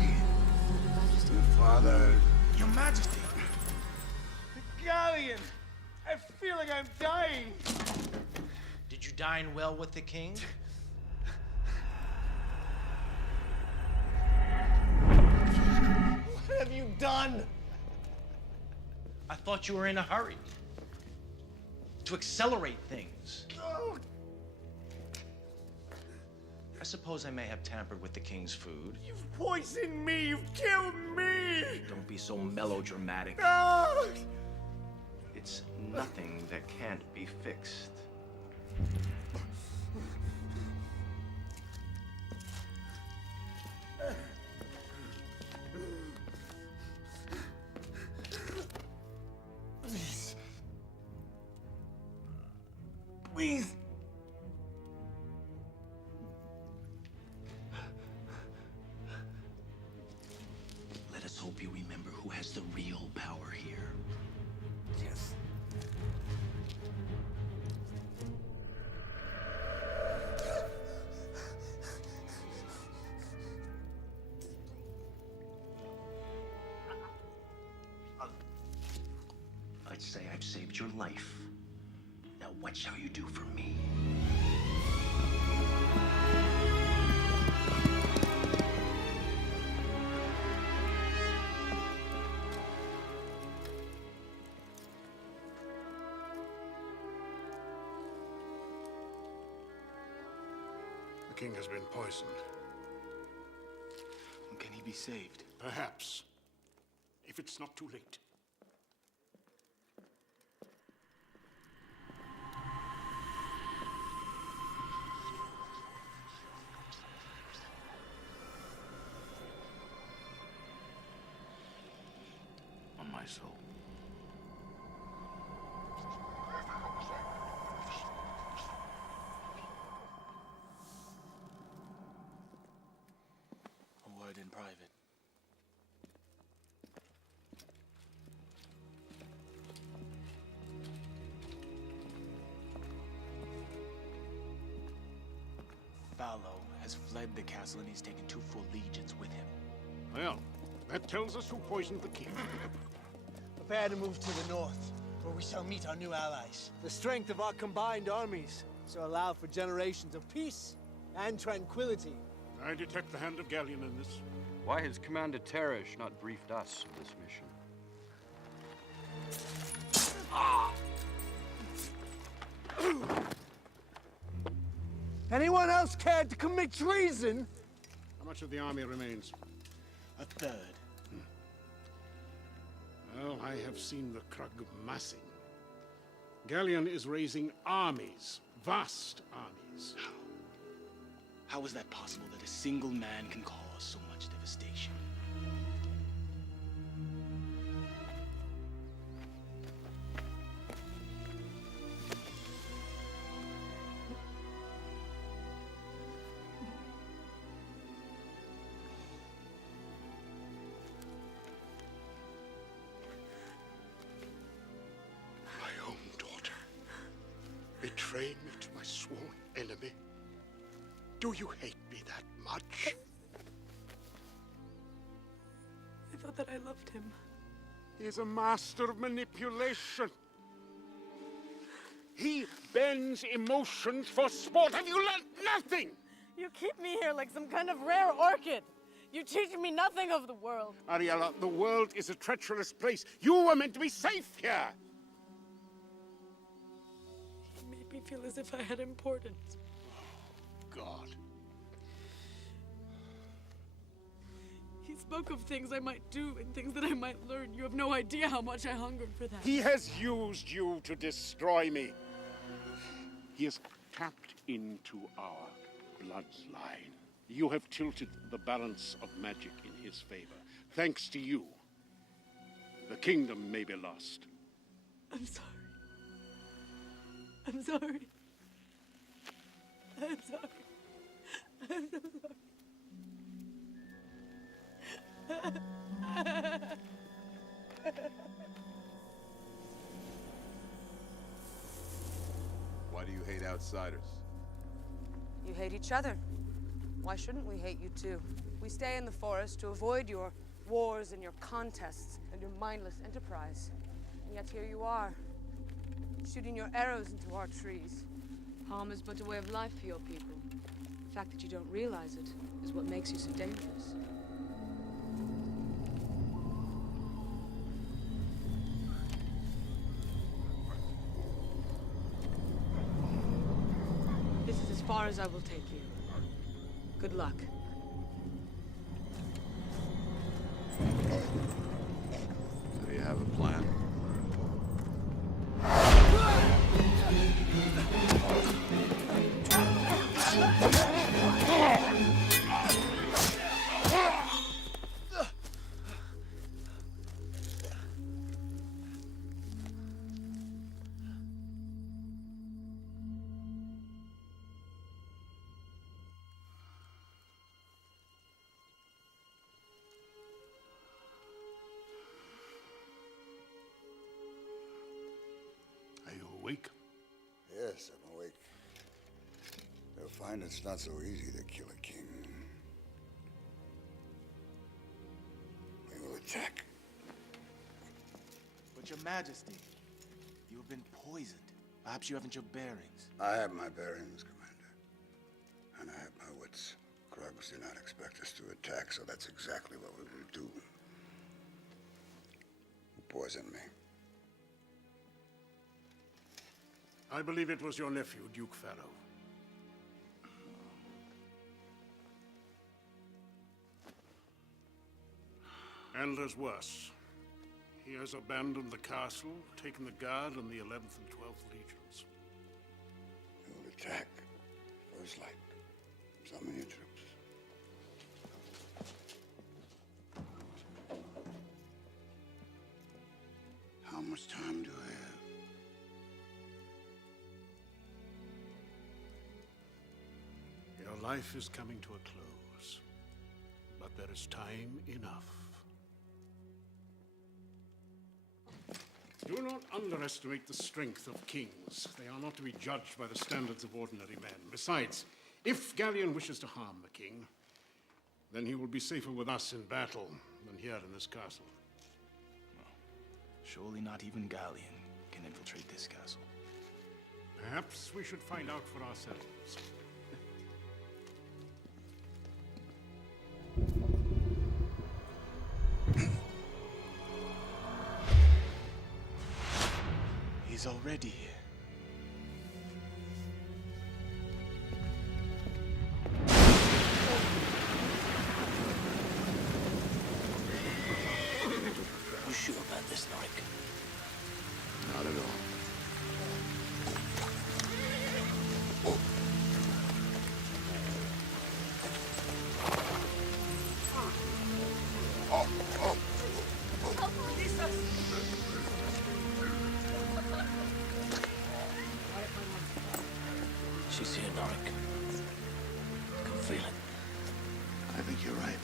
Your Father... Your Majesty! Gallian! I feel like I'm dying! Did you dine well with the king? What have you done? I thought you were in a hurry. To accelerate things. Oh. I suppose I may have tampered with the king's food. You've poisoned me! You've killed me! Don't be so melodramatic. No! It's nothing that can't be fixed. please. Let us hope you remember who has the real power here. Yes. I'd say I've saved your life. Now what shall you do for me? The king has been poisoned. Can he be saved? Perhaps. If it's not too late. On my soul. A word in private. Fallow has fled the castle and he's taken 2 full legions with him. Well, that tells us who poisoned the king. Prepare to move to the north, where we shall meet our new allies. The strength of our combined armies shall allow for generations of peace and tranquility. I detect the hand of Gallian in this. Why has Commander Teresh not briefed us of this mission? Anyone else cared to commit treason? How much of the army remains? A third. Well, I have seen the Krug massing. Gallian is raising armies, vast armies. How is that possible that a single man can cause so much devastation? My own daughter. Betray me to my sworn enemy. Do you hate me that much? I thought that I loved him. He is a master of manipulation. He bends emotions for sport. Have you learned nothing? You keep me here like some kind of rare orchid. You teach me nothing of the world. Ariella, the world is a treacherous place. You were meant to be safe here. He made me feel as if I had importance. God. He spoke of things I might do and things that I might learn. You have no idea how much I hungered for that. He has used you to destroy me. He has tapped into our bloodline. You have tilted the balance of magic in his favor. Thanks to you, the kingdom may be lost. I'm sorry. I'm sorry. I'm sorry. I'm so sorry. Why do you hate outsiders? You hate each other. Why shouldn't we hate you too? We stay in the forest to avoid your wars and your contests and your mindless enterprise. And yet here you are, shooting your arrows into our trees. Harm is but a way of life for your people. The fact that you don't realize it is what makes you so dangerous. This is as far as I will take you. Good luck. So you have a plan? find it's not so easy to kill a king. We will attack. But your majesty, you have been poisoned. Perhaps you haven't your bearings. I have my bearings, Commander. And I have my wits. Krugs do not expect us to attack, so that's exactly what we will do. Poison me. I believe it was your nephew, Duke Farrow. And there's worse. He has abandoned the castle, taken the guard and the 11th and 12th legions. We will attack. First light. Summon your troops. How much time do I have? Your life is coming to a close, but there is time enough. Do not underestimate the strength of kings. They are not to be judged by the standards of ordinary men. Besides, if Gallian wishes to harm the king, then he will be safer with us in battle than here in this castle. Surely not even Gallian can infiltrate this castle. Perhaps we should find out for ourselves. He's already here. You sure about this, Norik? Not at all. She's here, Norik. I can feel it. I think you're right.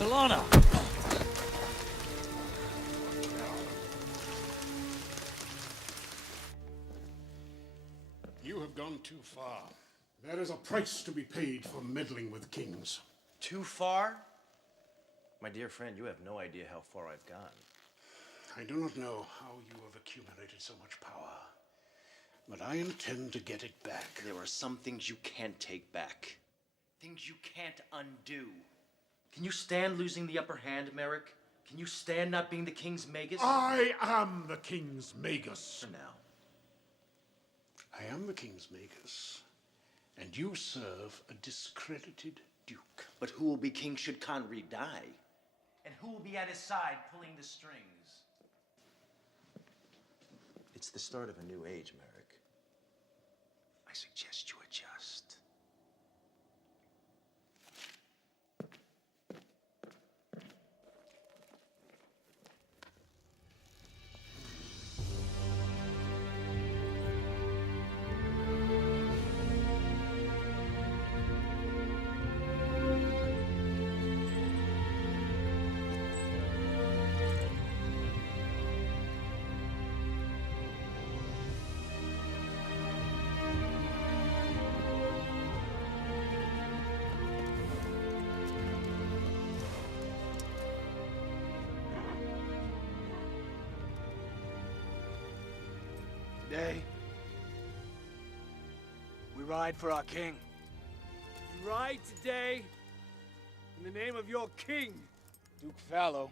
Solana! You have gone too far. There is a price to be paid for meddling with kings. Too far? My dear friend, you have no idea how far I've gone. I do not know how you have accumulated so much power, but I intend to get it back. There are some things you can't take back. Things you can't undo. Can you stand losing the upper hand, Merrick? Can you stand not being the king's magus? I am the king's magus. For now. I am the king's magus, and you serve a discredited duke. But who will be king should Conry die? And who will be at his side pulling the strings? It's the start of a new age, Merrick. I suggest you adjust. Today, we ride for our king. You ride today in the name of your king. Duke Fallow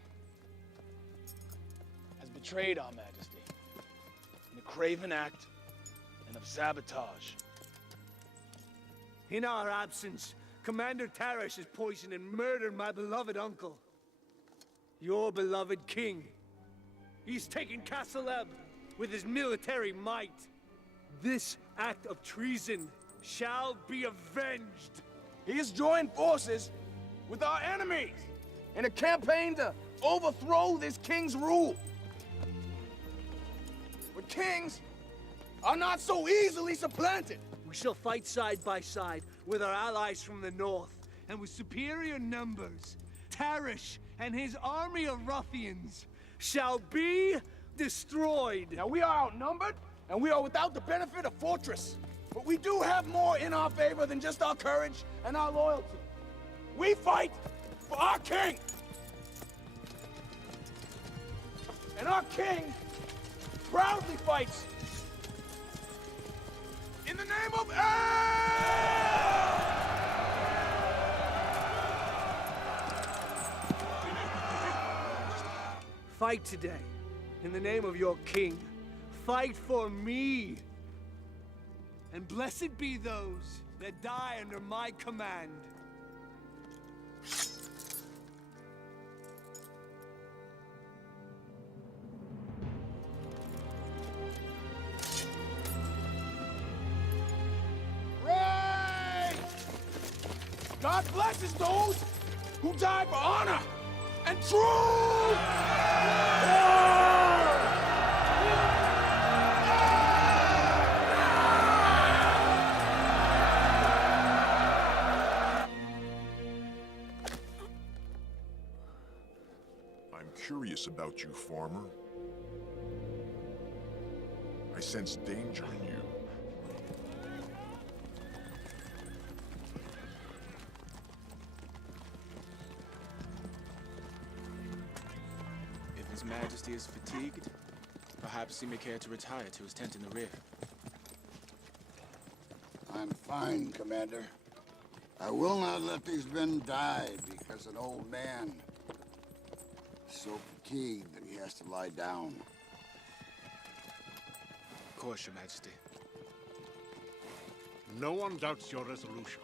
has betrayed our majesty in a craven act and of sabotage. In our absence, Commander Tarish has poisoned and murdered my beloved uncle. Your beloved king. He's taken Castle Ebb with his military might. This act of treason shall be avenged. He has joined forces with our enemies in a campaign to overthrow this king's rule. But kings are not so easily supplanted. We shall fight side by side with our allies from the north, and with superior numbers, Tarish and his army of ruffians shall be destroyed. Now we are outnumbered, and we are without the benefit of fortress. But we do have more in our favor than just our courage and our loyalty. We fight for our king. And our king proudly fights in the name of Fight today, in the name of your king. Fight for me. And blessed be those that die under my command. Right! God blesses those who die for honor and truth! I'm curious about you, farmer. I sense danger in you. If His Majesty is fatigued, perhaps he may care to retire to his tent in the rear. I'm fine, Commander. I will not let these men die because an old man is so fatigued that he has to lie down. Of course, Your Majesty. No one doubts your resolution.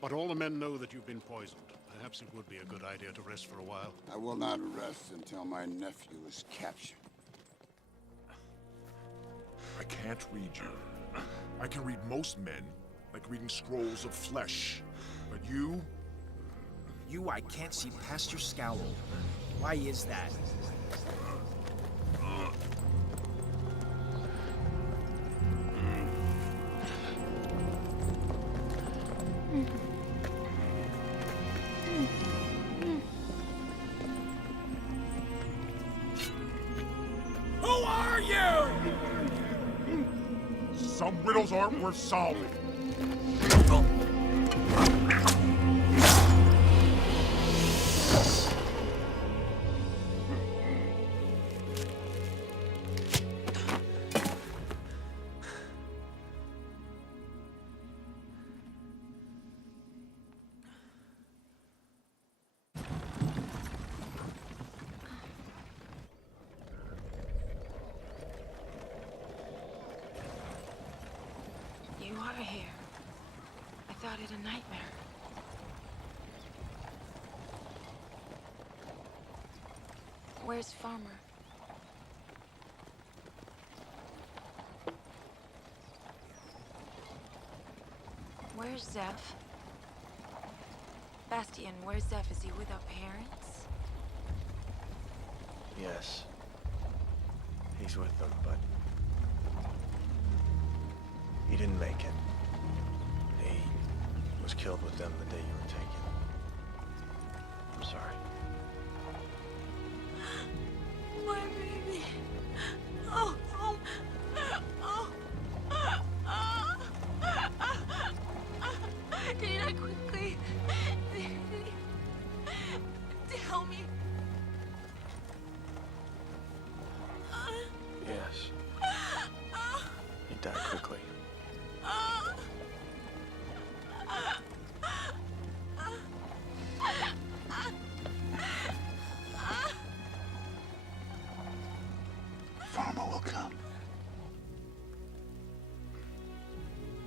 But all the men know that you've been poisoned. Perhaps it would be a good idea to rest for a while. I will not rest until my nephew is captured. I can't read you. I can read most men, like reading scrolls of flesh. But you? You, I can't see past your scowl. Why is that? Who are you? Some riddles aren't worth solving. You are here. I thought it a nightmare. Where's Farmer? Where's Zeph? Bastian, where's Zeph? Is he with our parents? Yes. He's with them, but he didn't make it. He was killed with them the day you were taken. I'm sorry. My baby. Oh, oh, oh. Can you not quickly tell me? Yes. He died quickly. Farmer will come.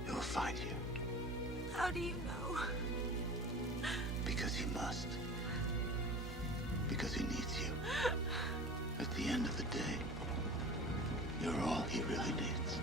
He will find you. How do you know? Because he must. Because he needs you. At the end of the day, you're all he really needs.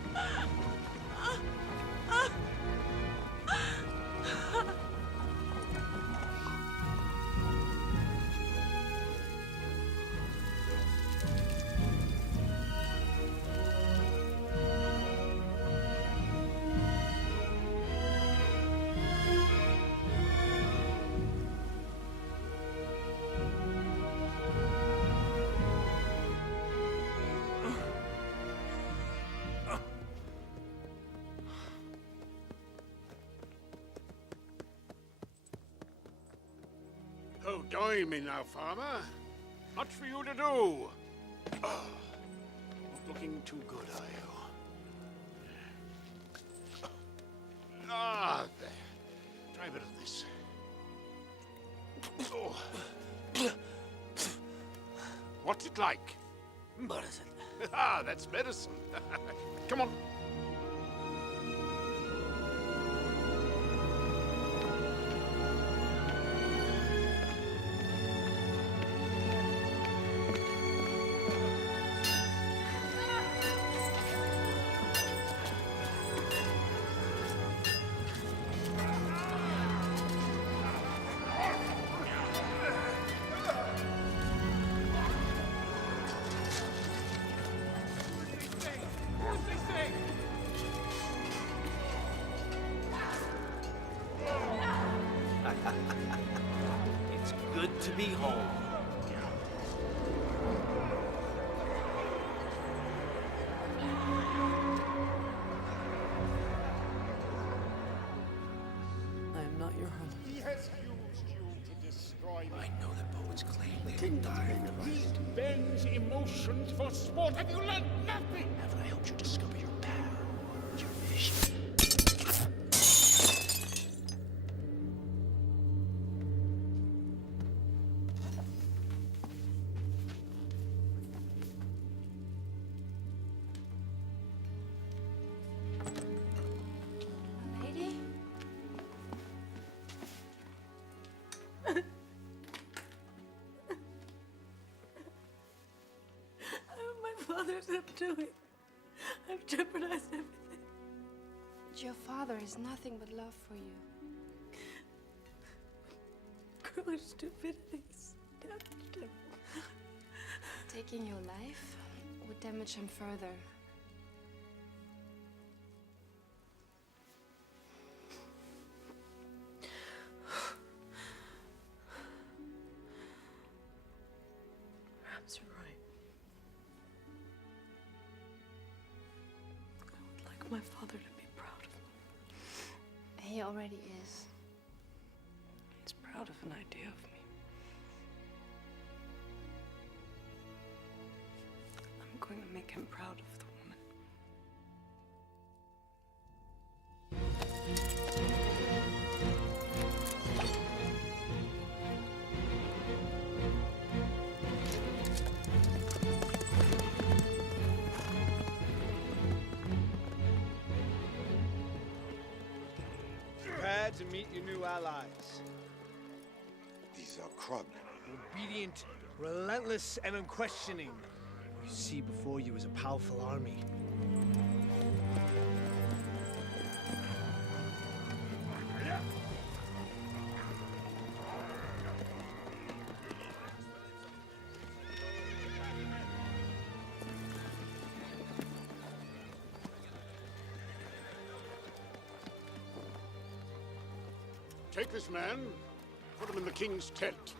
Oh, join me now, farmer. Much for you to do. Oh, not looking too good, are you? Ah, there. Try a bit of this. Oh. What's it like? Medicine. Ah, that's medicine. Come on. It's good to be home. I am not your home. He has used you to destroy me. I know that poets claim The they king die. He bends emotions for sport. Have you learned nothing? Haven't I helped you discover your power, your vision? Lady? My father's up doing. I've jeopardized everything. Your father is nothing but love for you. Girlish stupidities damaged him. Taking your life would damage him further. Perhaps you're right. I would like my father to be proud of me. He already is. He's proud of an idea of me. I'm going to make him proud of the woman. Prepare to meet your new allies. These are Krugs. Obedient, relentless, and unquestioning. What you see before you is a powerful army. Take this man, put him in the king's tent.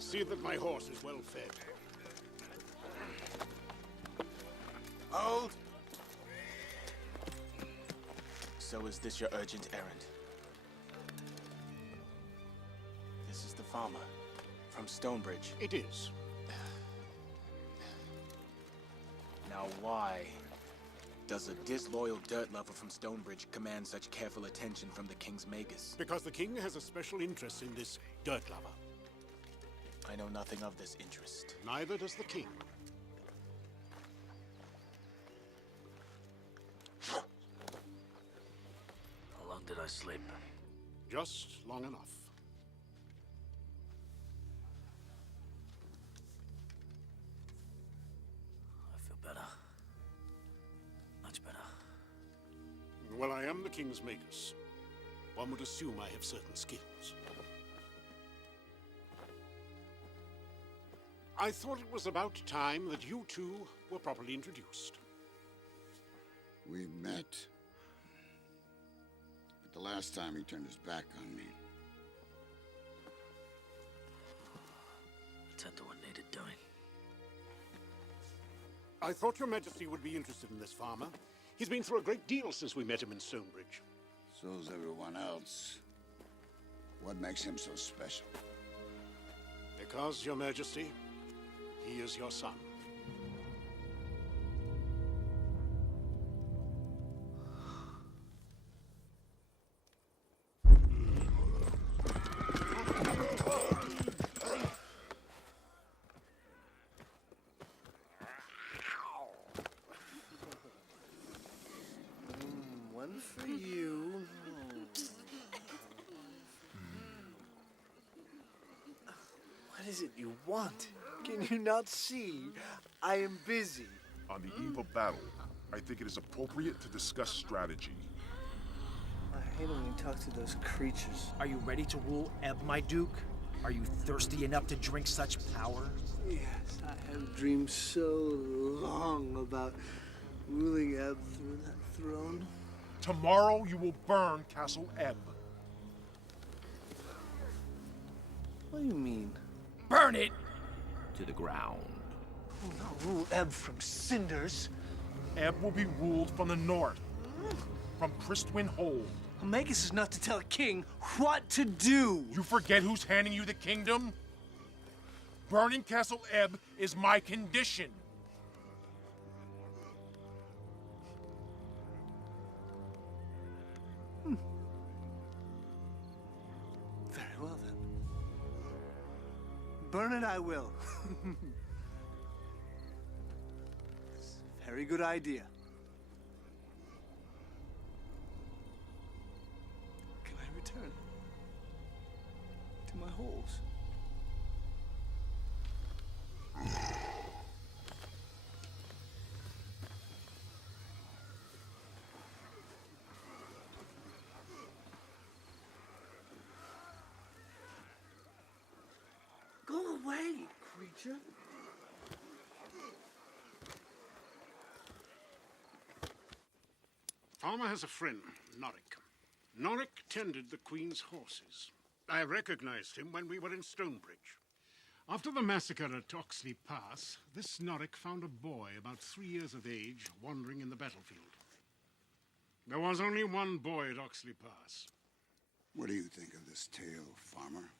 See that my horse is well fed. Hold! So is this your urgent errand? This is the farmer from Stonebridge. It is. Now why does a disloyal dirt lover from Stonebridge command such careful attention from the king's magus? Because the king has a special interest in this dirt lover. I know nothing of this interest. Neither does the king. How long did I sleep? Just long enough. I feel better. Much better. Well, I am the king's magus. One would assume I have certain skills. I thought it was about time that you two were properly introduced. We met. But the last time he turned his back on me. Attend to what needed doing. I thought your majesty would be interested in this farmer. He's been through a great deal since we met him in Stonebridge. So's everyone else. What makes him so special? Because, Your Majesty, he is your son. One for you. What is it you want? Can you not see? I am busy. On the eve of battle, I think it is appropriate to discuss strategy. I hate when you talk to those creatures. Are you ready to rule Ebb, my duke? Are you thirsty enough to drink such power? Yes, I have dreamed so long about ruling Ebb through that throne. Tomorrow you will burn Castle Ebb. What do you mean? Burn it to the ground. We'll not rule Ebb from cinders. Ebb will be ruled from the north, from Crystwyn Hold. Magus is not to tell a king what to do. You forget who's handing you the kingdom? Burning Castle Ebb is my condition. Very well, then. Burn it I will. It's a very good idea. Can I return to my holes? Go away, creature. Farmer has a friend, Norik. Norik tended the Queen's horses. I recognized him when we were in Stonebridge. After the massacre at Oxley Pass, this Norik found a boy about 3 years of age wandering in the battlefield. There was only one boy at Oxley Pass. What do you think of this tale, Farmer?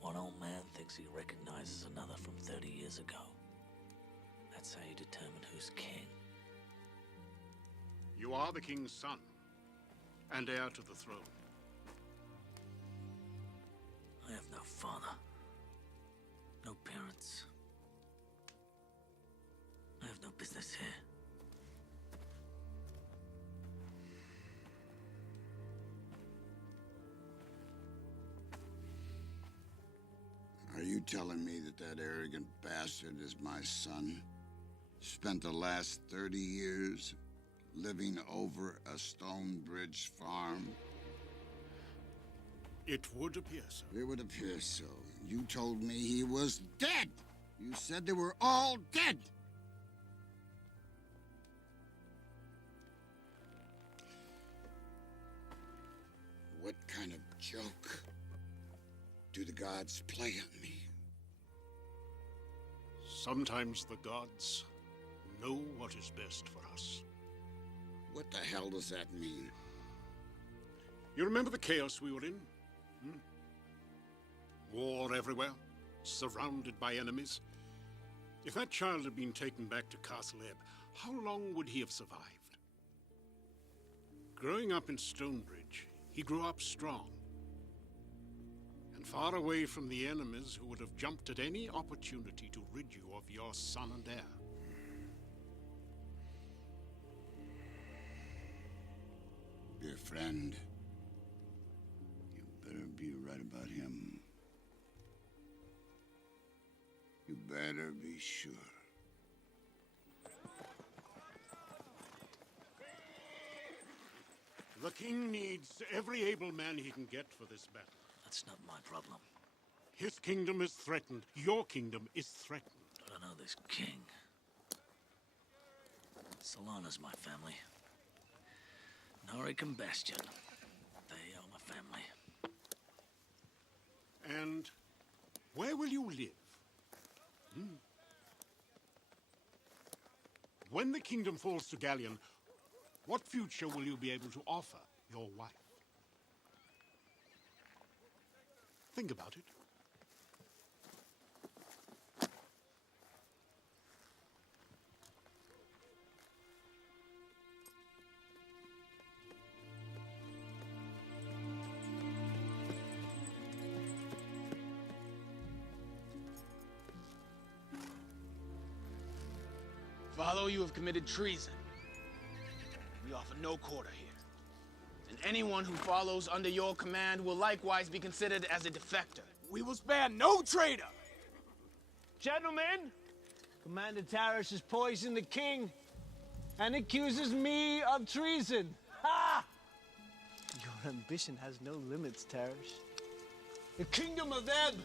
One old man thinks he recognizes another from 30 years ago. That's how you determine who's king. You are the king's son, and heir to the throne. I have no father, no parents. I have no business here. Are you telling me that that arrogant bastard is my son? Spent the last 30 years living over a Stonebridge farm? It would appear so. It would appear so. You told me he was dead! You said they were all dead! What kind of joke do the gods play on me? Sometimes the gods know what is best for us. What the hell does that mean? You remember the chaos we were in? War everywhere, surrounded by enemies. If that child had been taken back to Castle Ebb, how long would he have survived? Growing up in Stonebridge, he grew up strong and far away from the enemies who would have jumped at any opportunity to rid you of your son and heir. Dear friend, you better be right about him. You better be sure. The king needs every able man he can get for this battle. That's not my problem. His kingdom is threatened. Your kingdom is threatened. I don't know this king. Solana's my family. Norik and Bastion. They are my family. And where will you live? When the kingdom falls to Gallian, what future will you be able to offer your wife. Think about it. Follow, you have committed treason. We offer no quarter here. And anyone who follows under your command will likewise be considered as a defector. We will spare no traitor! Gentlemen, Commander Tarish has poisoned the king and accuses me of treason. Ha! Your ambition has no limits, Tarish. The kingdom of Ebb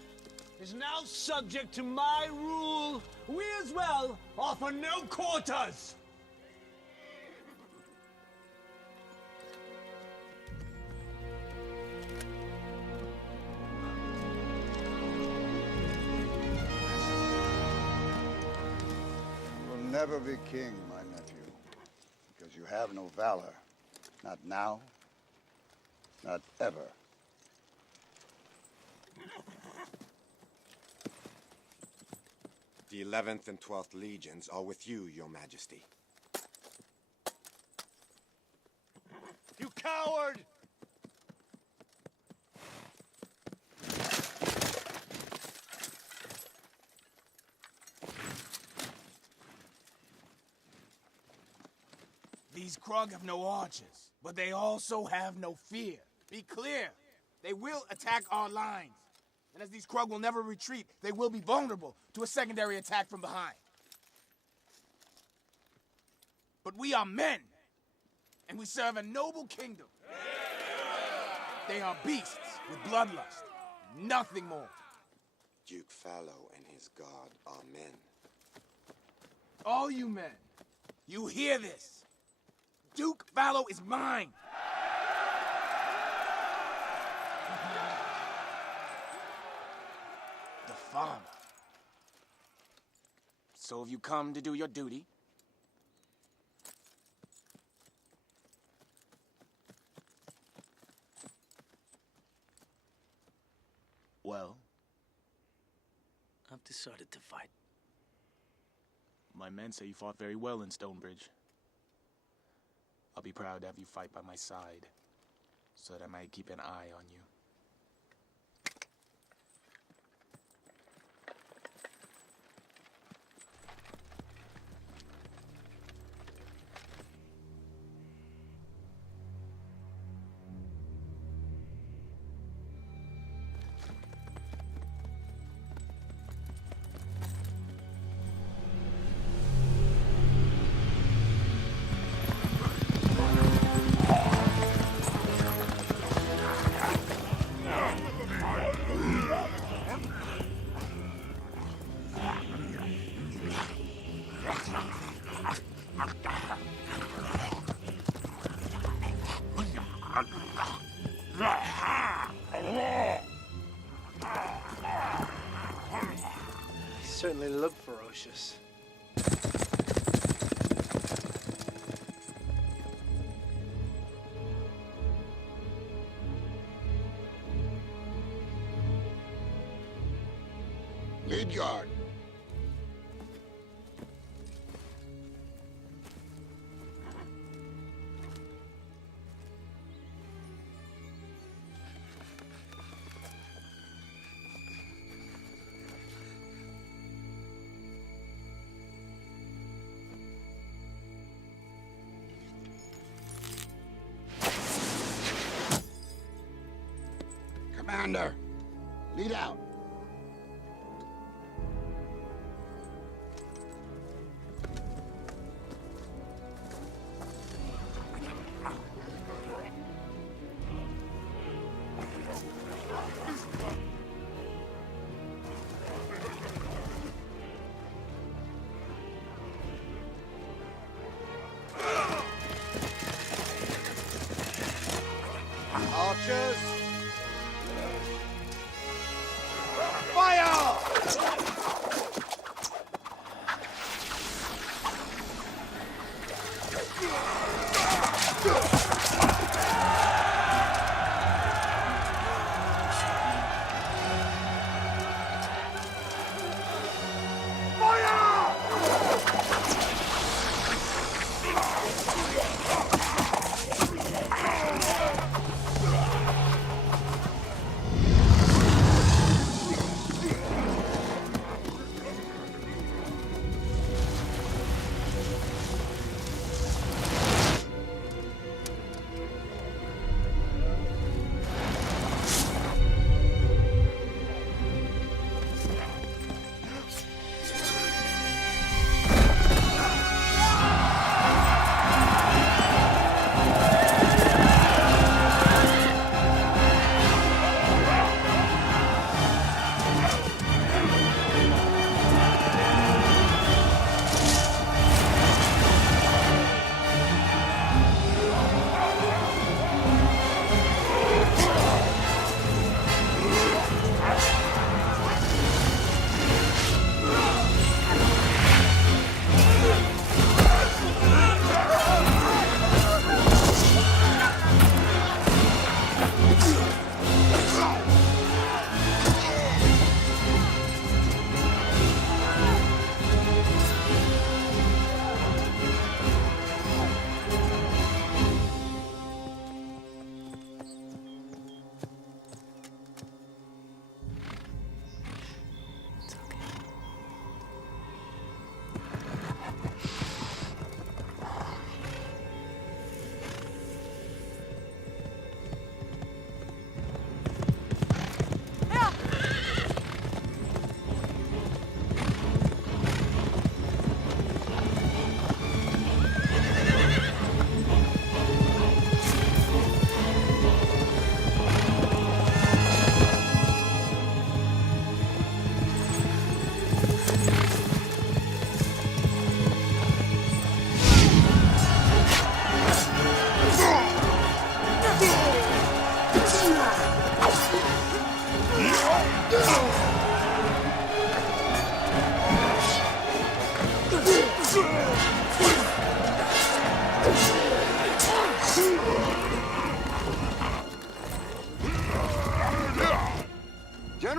is now subject to my rule. We as well offer no quarters. You will never be king, my nephew, because you have no valor. Not now, not ever. The 11th and 12th Legions are with you, Your Majesty. You coward! These Krugs have no archers, but they also have no fear. Be clear, they will attack our lines. And as these Krugs will never retreat, they will be vulnerable to a secondary attack from behind. But we are men, and we serve a noble kingdom. They are beasts with bloodlust, nothing more. Duke Fallow and his guard are men. All you men, you hear this. Duke Fallow is mine. The farmer. So have you come to do your duty? Well, I've decided to fight. My men say you fought very well in Stonebridge. I'll be proud to have you fight by my side, so that I might keep an eye on you. Certainly look ferocious. Lead guard. Commander, lead out. Archers. Fire!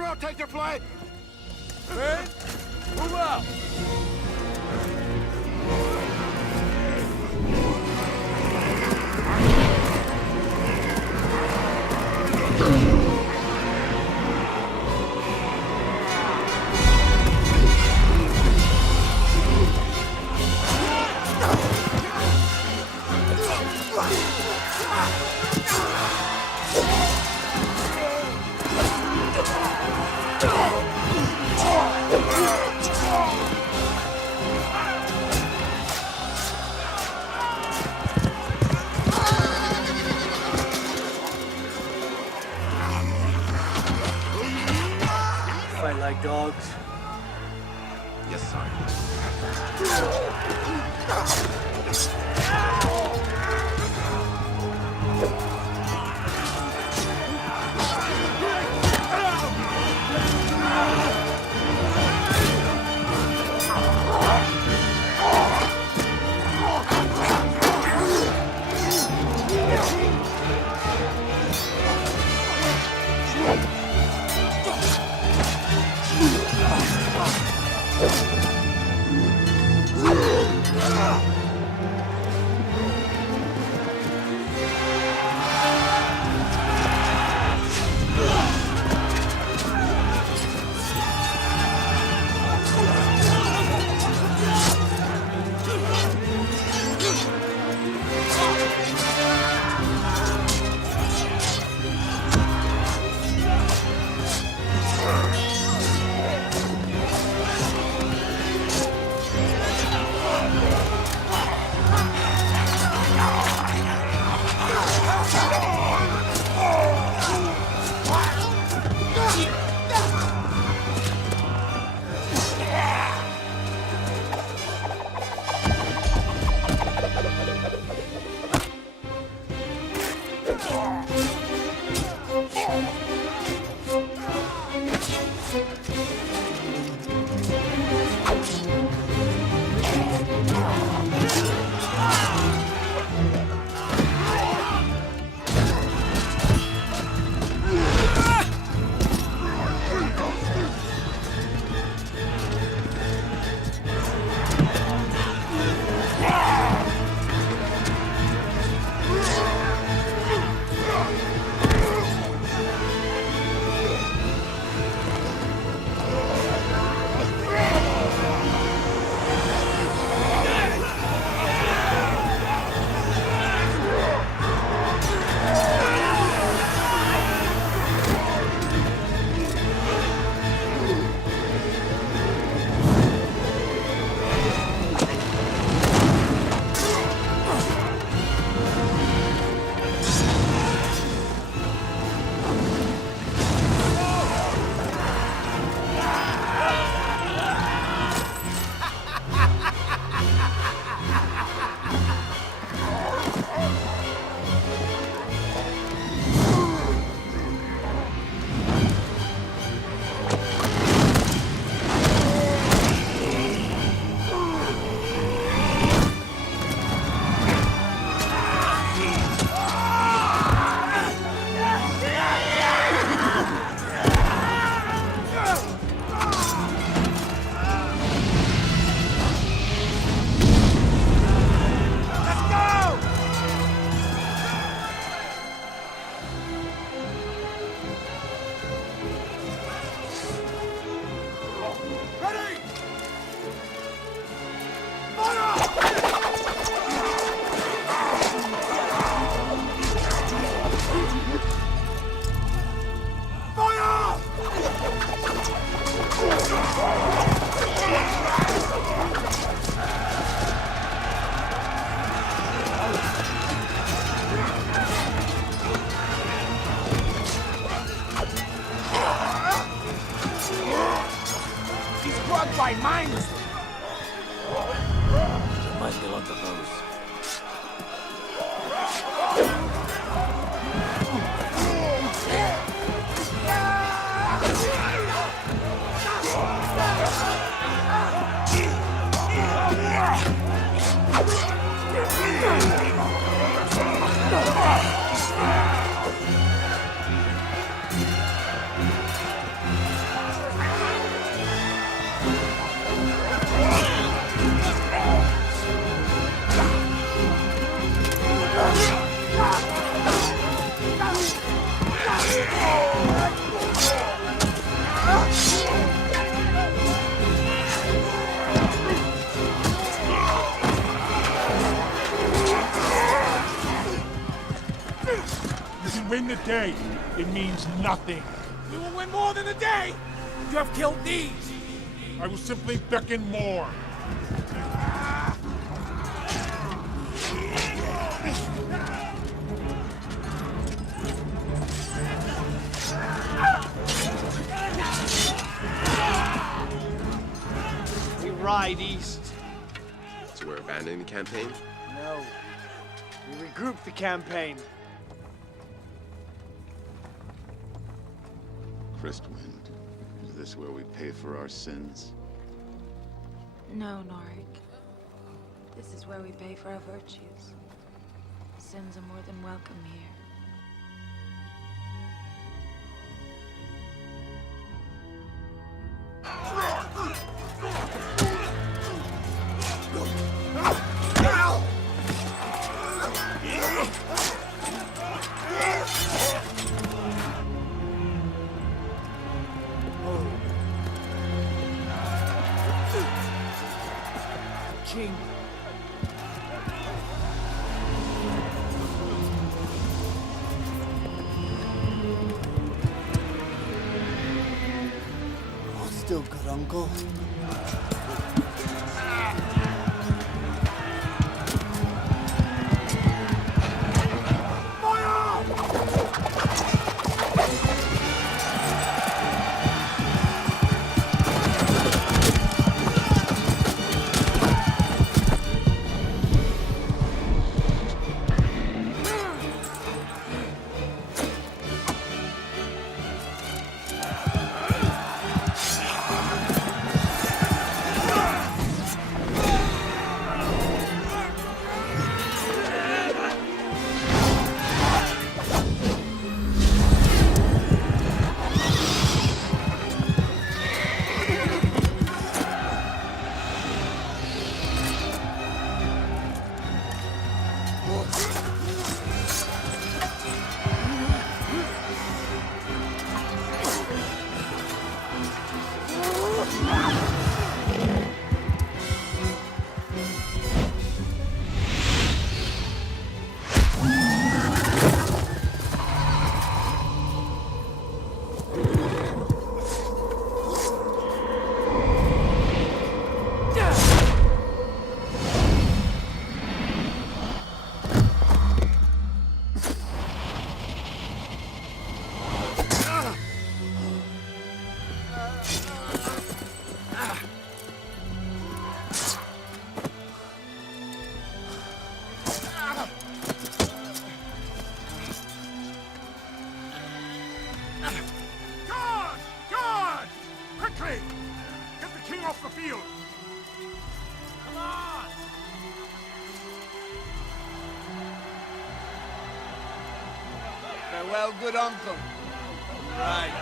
I'll take your flight! Men, move out! Fight like dogs. Yes, sir. Quite mindless. It might belong to those. You can win the day. It means nothing. We will win more than a day! You have killed these! I will simply beckon more. We ride east. So we're abandoning the campaign? No. We regroup the campaign. Christwind, is this where we pay for our sins? No, Norik. This is where we pay for our virtues. Sins are more than welcome here. King. Oh, still good, Uncle. Farewell, good uncle. Right.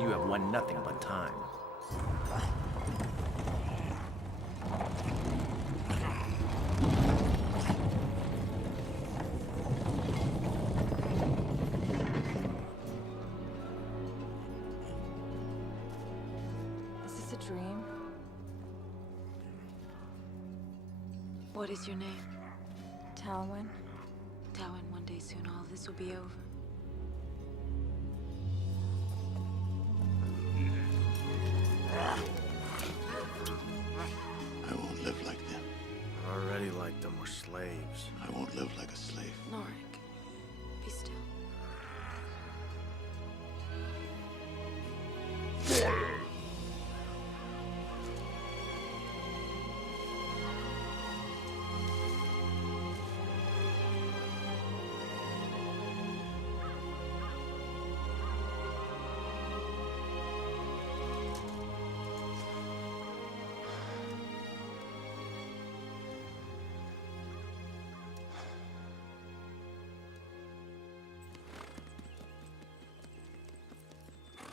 You have won nothing but time. Is this a dream? What is your name? Talwyn? Talwyn, one day soon all this will be over. I won't live like them. Already like them, we're slaves. I won't live like a slave. Norik, be still.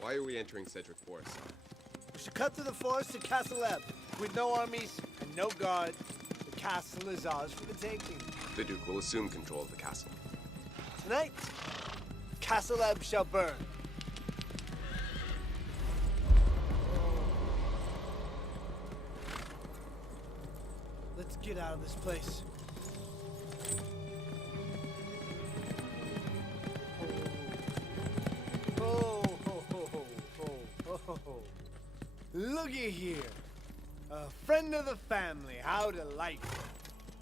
Why are we entering Cedric Forest? We should cut through the forest to Castle Ebb. With no armies and no guard, the castle is ours for the taking. The Duke will assume control of the castle. Tonight, Castle Ebb shall burn. Let's get out of this place. Looky here. A friend of the family, how delightful.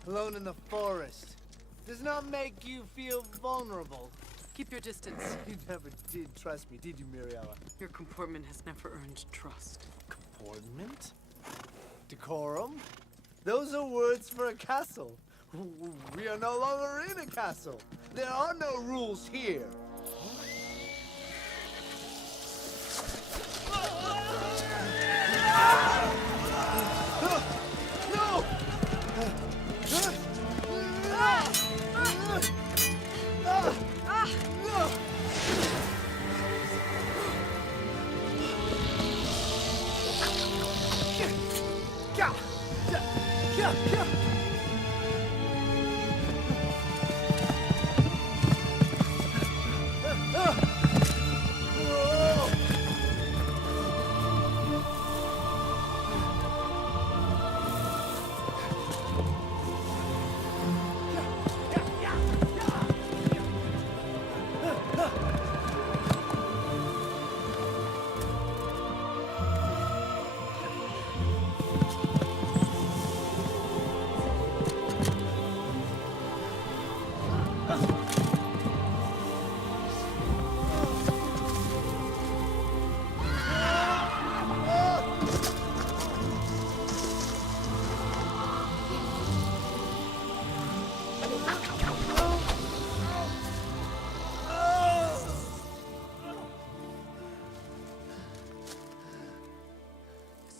Alone in the forest. Does not make you feel vulnerable. Keep your distance. You never did trust me, did you, Muriela? Your comportment has never earned trust. Comportment? Decorum? Those are words for a castle. We are no longer in a castle. There are no rules here.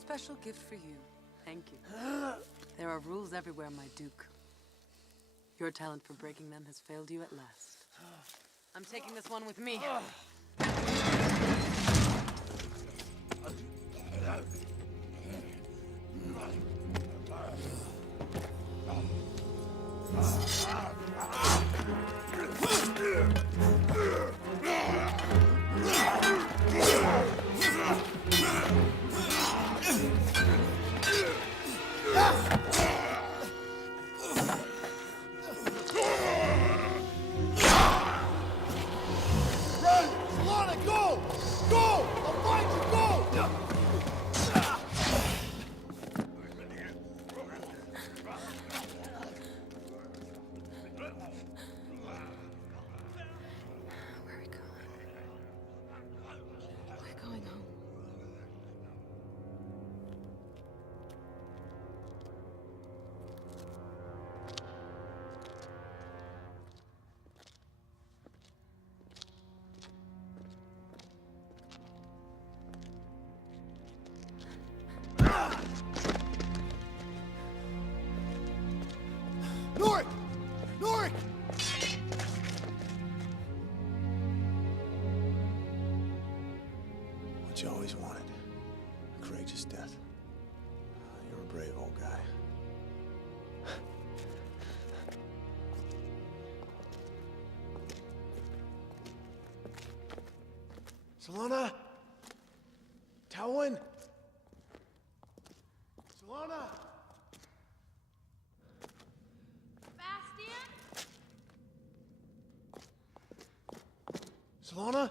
Special gift for you. Thank you. There are rules everywhere, my Duke. Your talent for breaking them has failed you at last. I'm taking this one with me. What you always wanted. A courageous death. You're a brave old guy. Solana! Talwyn! Solana! Solana?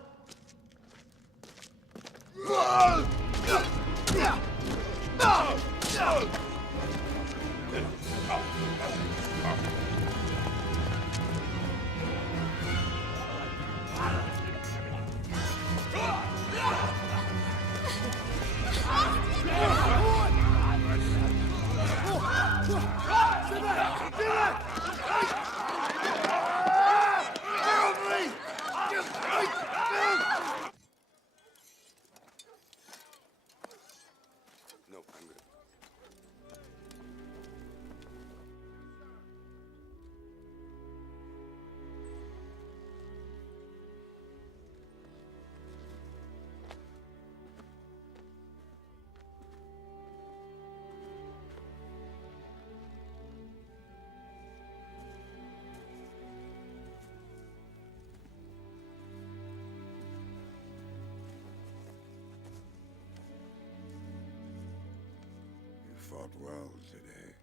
fought well today.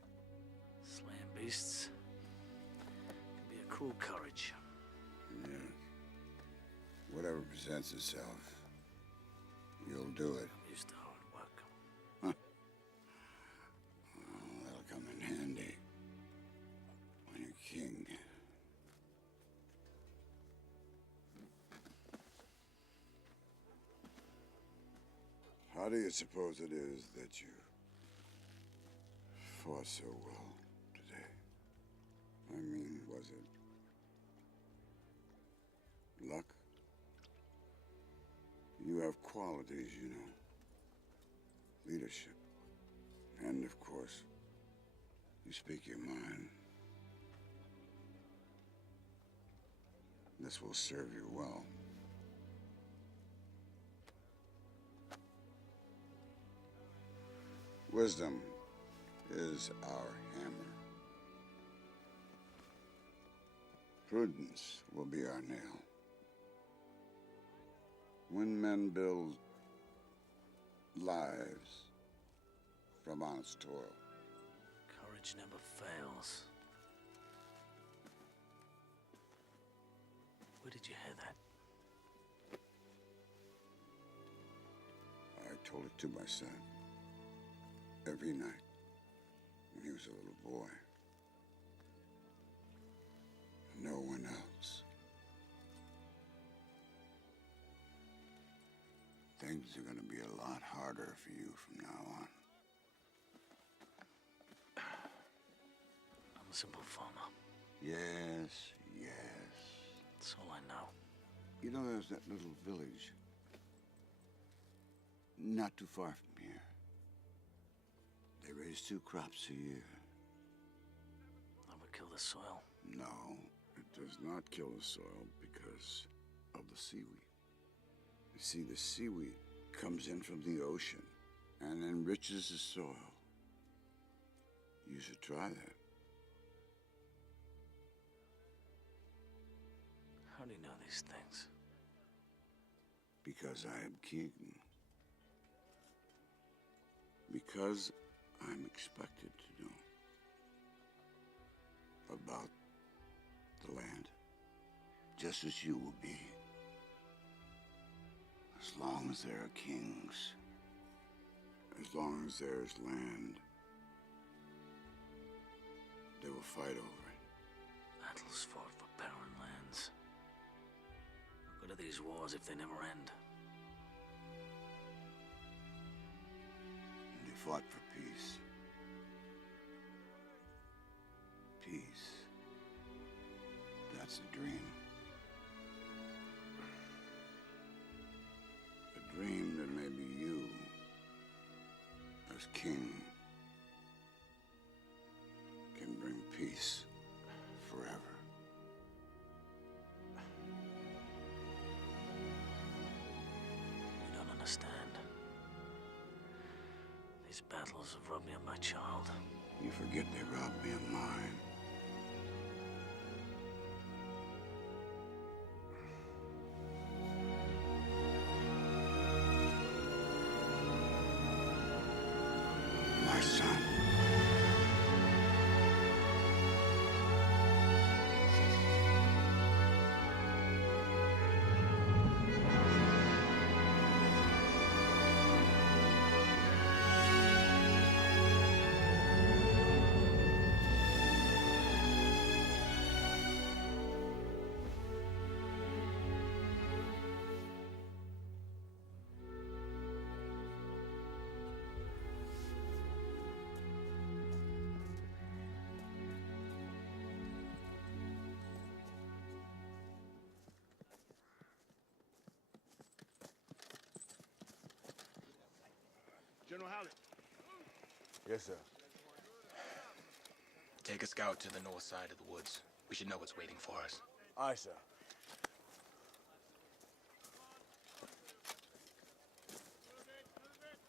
Slaying beasts can be a cruel courage. Yeah. Whatever presents itself, you'll do it. I'm used to hard work. Huh. Well, that'll come in handy when you're king. How do you suppose it is that you fought so well today? I mean, was it luck? You have qualities, you know. Leadership. And, of course, you speak your mind. This will serve you well. Wisdom is our hammer. Prudence will be our nail. When men build lives from honest toil, Courage never fails. Where did you hear that? I told it to my son every night when he was a little boy. No one else. Things are gonna be a lot harder for you from now on. I'm a simple farmer. Yes, yes. That's all I know. You know, there's that little village not too far from here. They raise 2 crops a year. That would kill the soil. No, it does not kill the soil because of the seaweed. You see, the seaweed comes in from the ocean and enriches the soil. You should try that. How do you know these things? Because I am king. Because I'm expected to know about the land, just as you will be. As long as there are kings, as long as there is land, they will fight over it. Battles fought for barren lands. What good are these wars if they never end? And they fought for peace. Peace. That's a dream. A dream that maybe you, as king, can bring peace forever. You don't understand. These battles have robbed me of my child. You forget they robbed me of mine. My son. General Hallett. Yes, sir. Take a scout to the north side of the woods. We should know what's waiting for us. Aye, sir.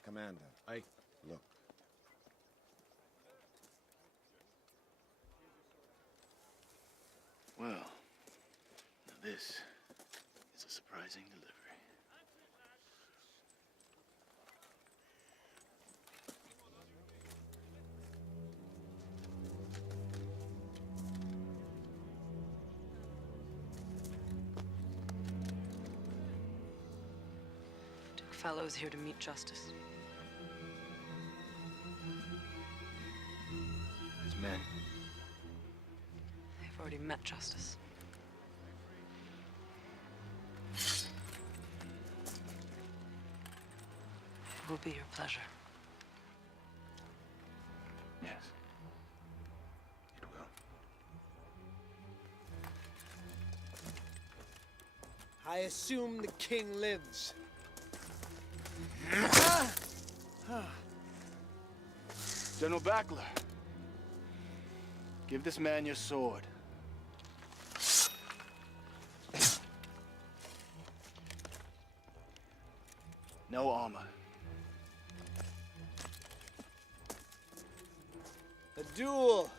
Commander. Aye. Look. Well, now this is a surprising delivery. fellow is here to meet justice. His men. They've already met justice. It will be your pleasure. Yes. It will. I assume the king lives. General Backler, give this man your sword. No armor. A duel.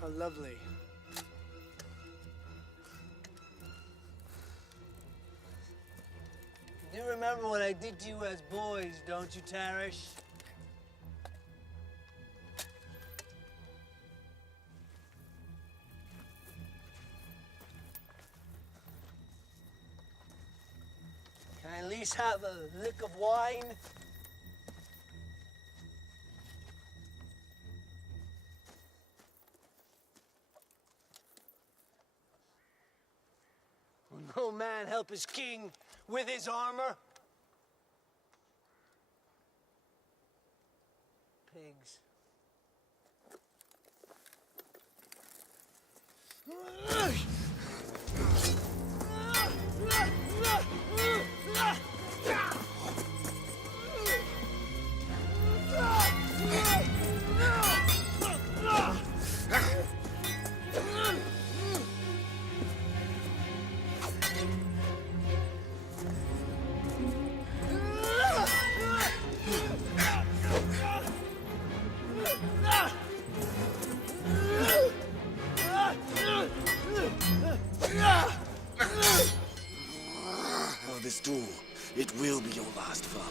How lovely. You remember what I did to you as boys, don't you, Tarish? Can I at least have a lick of wine? Will no man help his king with his armor? Pigs. Oh, this duel, it will be your last, father.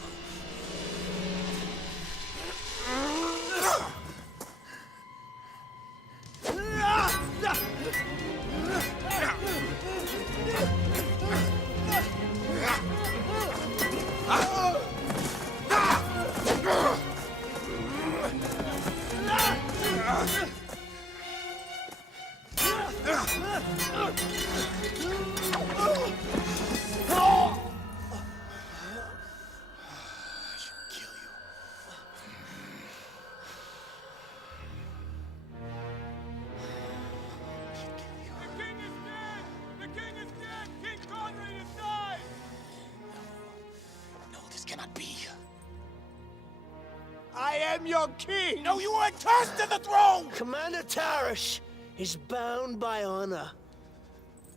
I am your king! No, you are attached to the throne! Commander Tarish is bound by honor.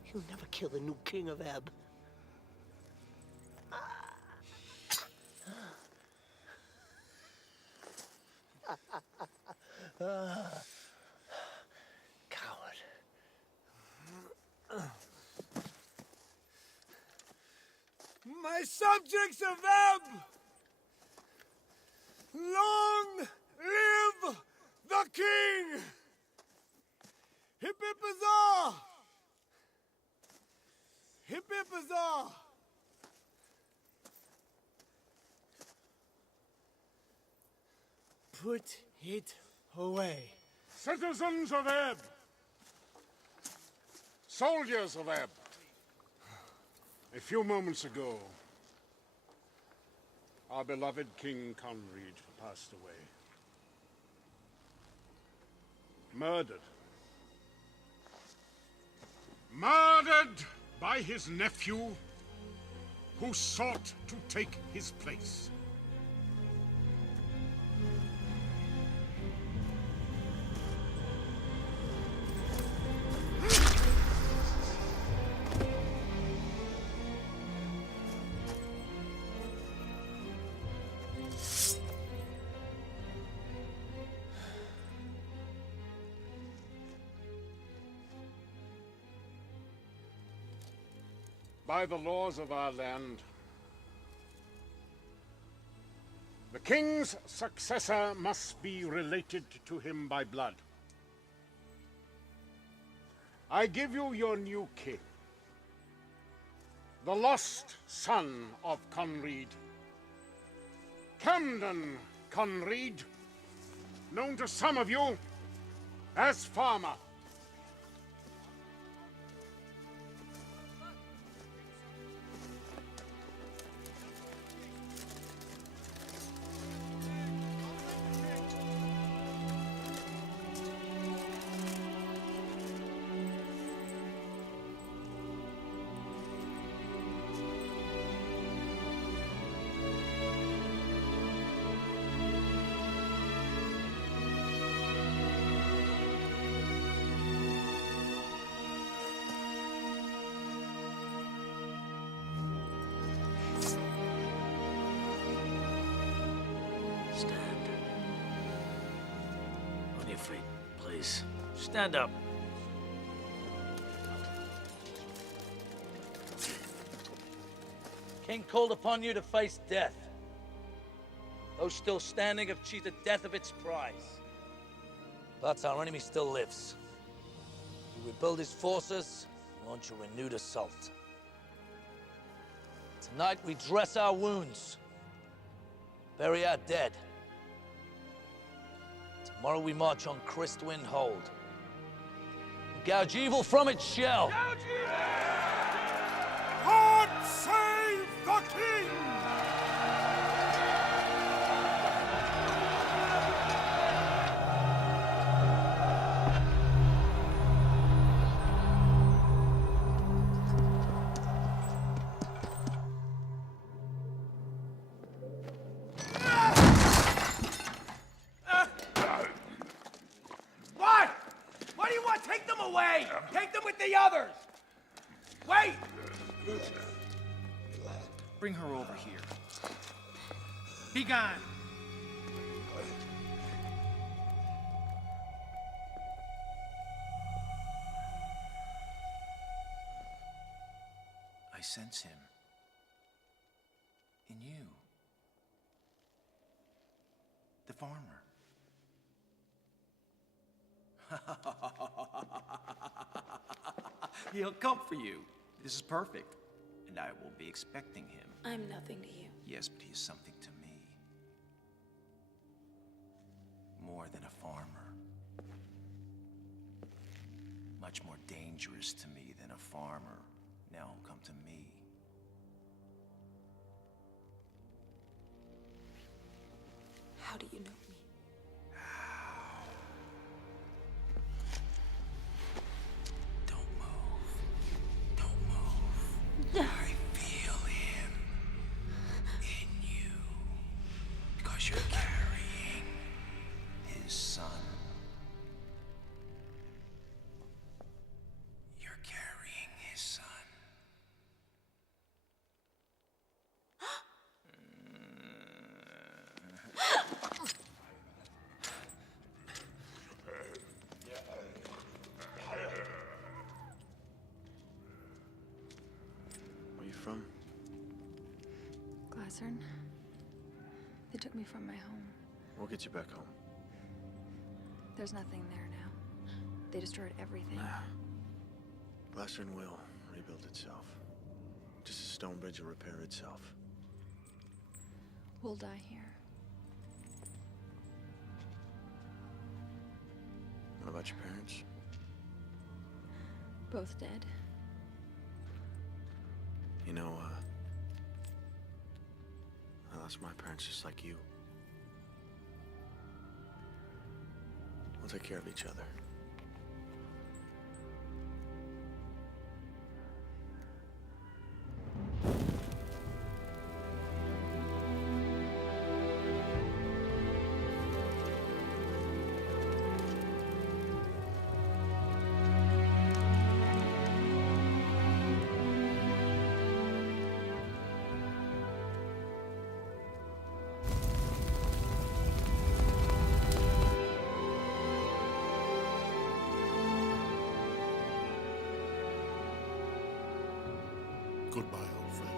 He'll never kill the new king of Ebb. Coward. My subjects of Ebb! Long live the king! Hip hip huzzah! Hip hip huzzah! Put it away. Citizens of Ebb! Soldiers of Ebb! A few moments ago, our beloved King Conrad passed away. Murdered. Murdered by his nephew, who sought to take his place. By the laws of our land, the king's successor must be related to him by blood. I give you your new king, the lost son of Conread. Camden Conread, known to some of you as Farmer. Stand. On your feet, please. Stand up. King called upon you to face death. Those still standing have achieved the death of its prize. But our enemy still lives. We rebuild his forces and launch a renewed assault. Tonight we dress our wounds, bury our dead. Tomorrow we march on Christwind Hold. And gouge evil from its shell. God save the king! What? What do you want? Take them away! Take them with the others! Wait! Bring her over here. Be gone. I sense him. In you. The farmer. He'll come for you. This is perfect. And I will be expecting him. I'm nothing to you. Yes, but he is something to me. More than a farmer. Much more dangerous to me than a farmer. Now come to me. How do you know me? I feel him in you because you're carrying his son. You're carrying his son. Where you from? Glassern. They took me from my home. We'll get you back home. There's nothing there now. They destroyed everything. Glassern will rebuild itself. Just as Stonebridge will repair itself. We'll die here. What about your parents? Both dead. You know, I lost my parents just like you. We'll take care of each other. Goodbye, old friend.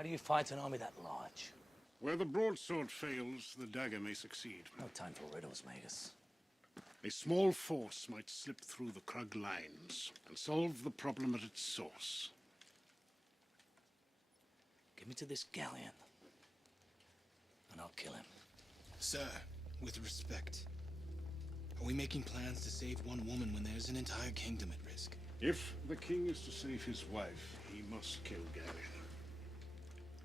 How do you fight an army that large? Where the broadsword fails, the dagger may succeed. No time for riddles, Magus. A small force might slip through the Krug lines and solve the problem at its source. Get me to this Gallian, and I'll kill him. Sir, with respect, are we making plans to save one woman when there's an entire kingdom at risk? If the king is to save his wife, he must kill Gallian.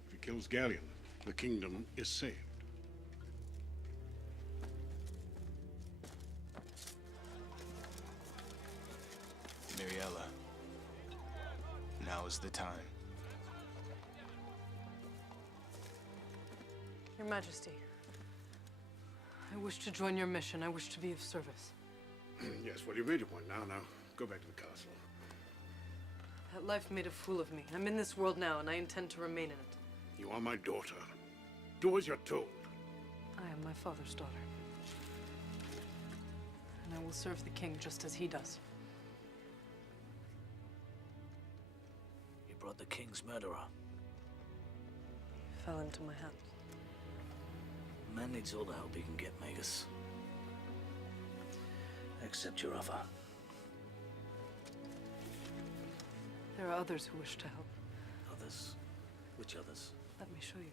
If he kills Gallian, the kingdom is saved. Miriella, now is the time. Your Majesty, I wish to join your mission. I wish to be of service. Yes, well, you've made your point. Now, go back to the castle. That life made a fool of me. I'm in this world now, and I intend to remain in it. You are my daughter. Do as you're told. I am my father's daughter. And I will serve the king just as he does. You brought the king's murderer. He fell into my hands. Man needs all the help he can get, Magus. Accept your offer. There are others who wish to help. Others? Which others? Let me show you.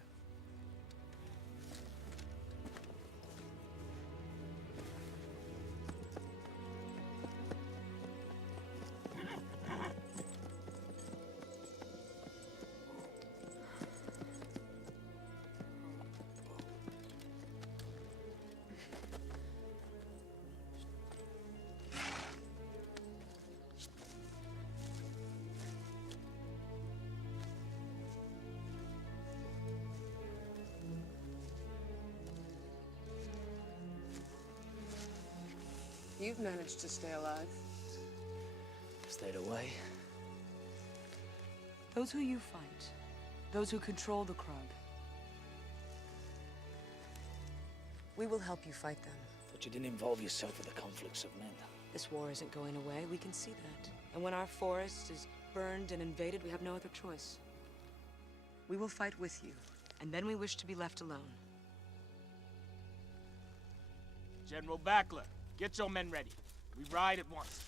You've managed to stay alive. Stayed away. Those who you fight, those who control the Krug, we will help you fight them. But you didn't involve yourself with the conflicts of men. This war isn't going away, we can see that. And when our forest is burned and invaded, we have no other choice. We will fight with you, and then we wish to be left alone. General Backler, get your men ready. We ride at once.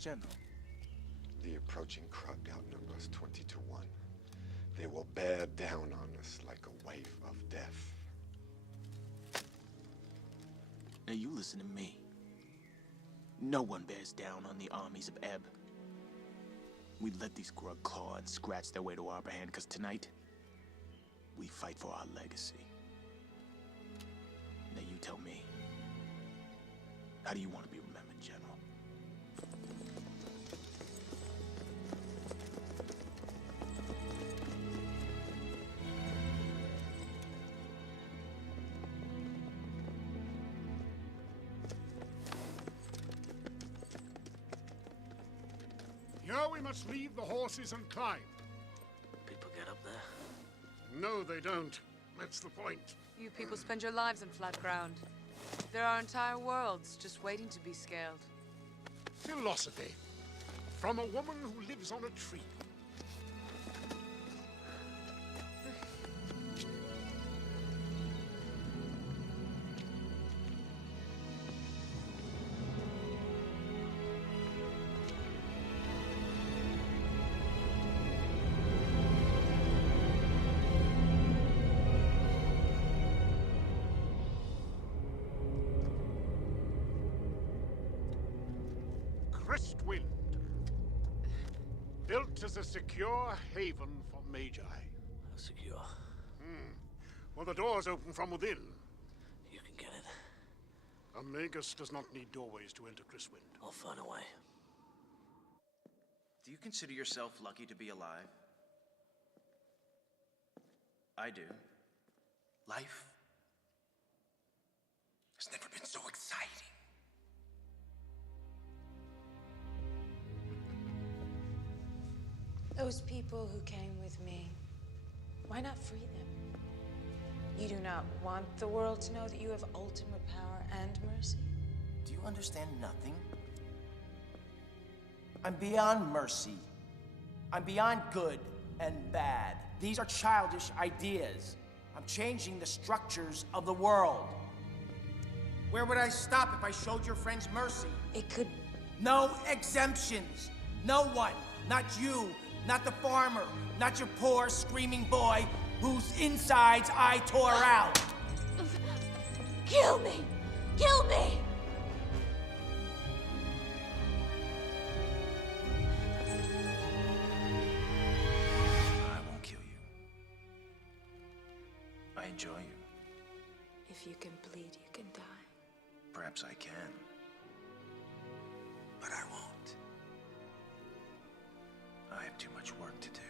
General. The approaching Krug outnumber us 20 to 1. They will bear down on us like a wave of death. Now you listen to me. No one bears down on the armies of Ebb. We let these Krug claw and scratch their way to our upper hand, because tonight, we fight for our legacy. Now you tell me, how do you want to be remembered, General? Here we must leave the horses and climb. People get up there? No, they don't. That's the point. You people spend your lives on flat ground. There are entire worlds just waiting to be scaled. Philosophy. From a woman who lives on a tree. Crestwind. Built as a secure haven for Magi. Secure? Well, the doors open from within. You can get it. A Magus does not need doorways to enter Crestwind. I'll find a way. Do you consider yourself lucky to be alive? I do. Life has never been so exciting. Those people who came with me, why not free them? You do not want the world to know that you have ultimate power and mercy? Do you understand nothing? I'm beyond mercy. I'm beyond good and bad. These are childish ideas. I'm changing the structures of the world. Where would I stop if I showed your friends mercy? It could... No exemptions. No one. Not you. Not the farmer. Not your poor, screaming boy whose insides I tore out. Kill me! Kill me! I won't kill you. I enjoy you. If you can bleed, you can die. Perhaps I can. But I won't. I have too much work to do.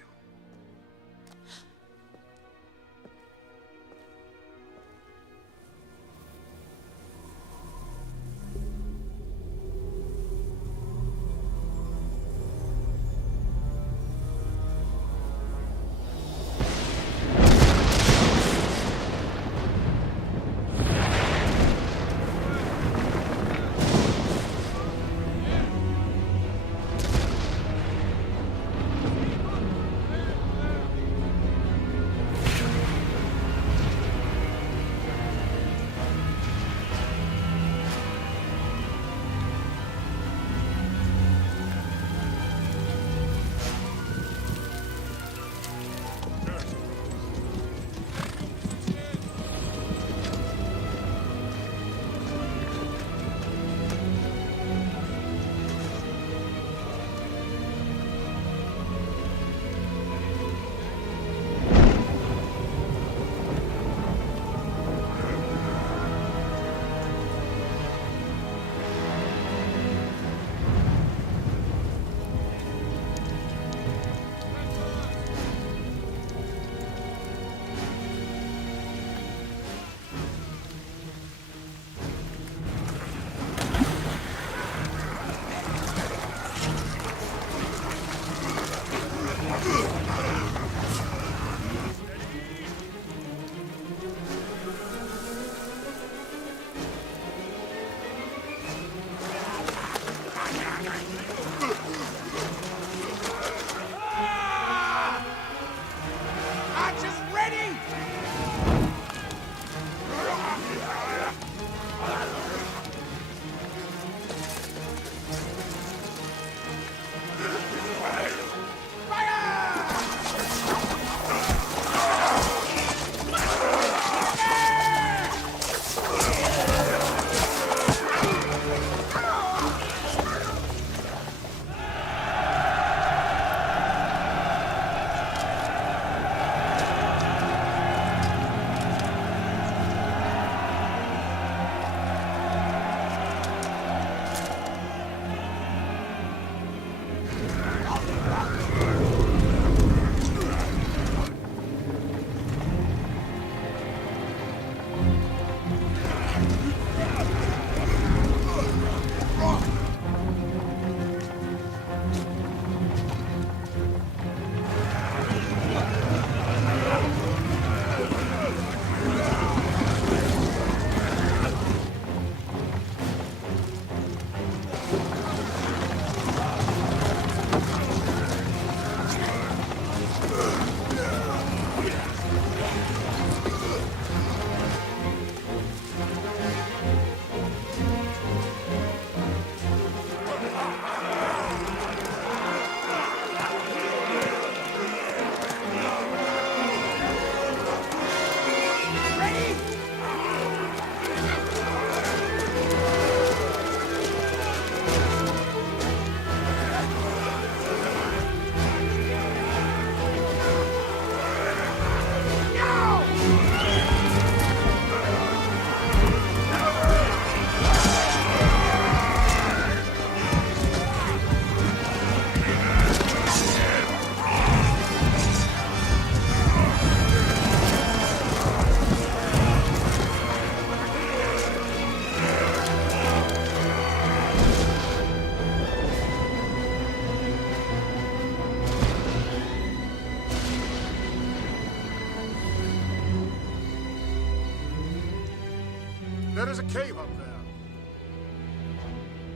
There is a cave up there.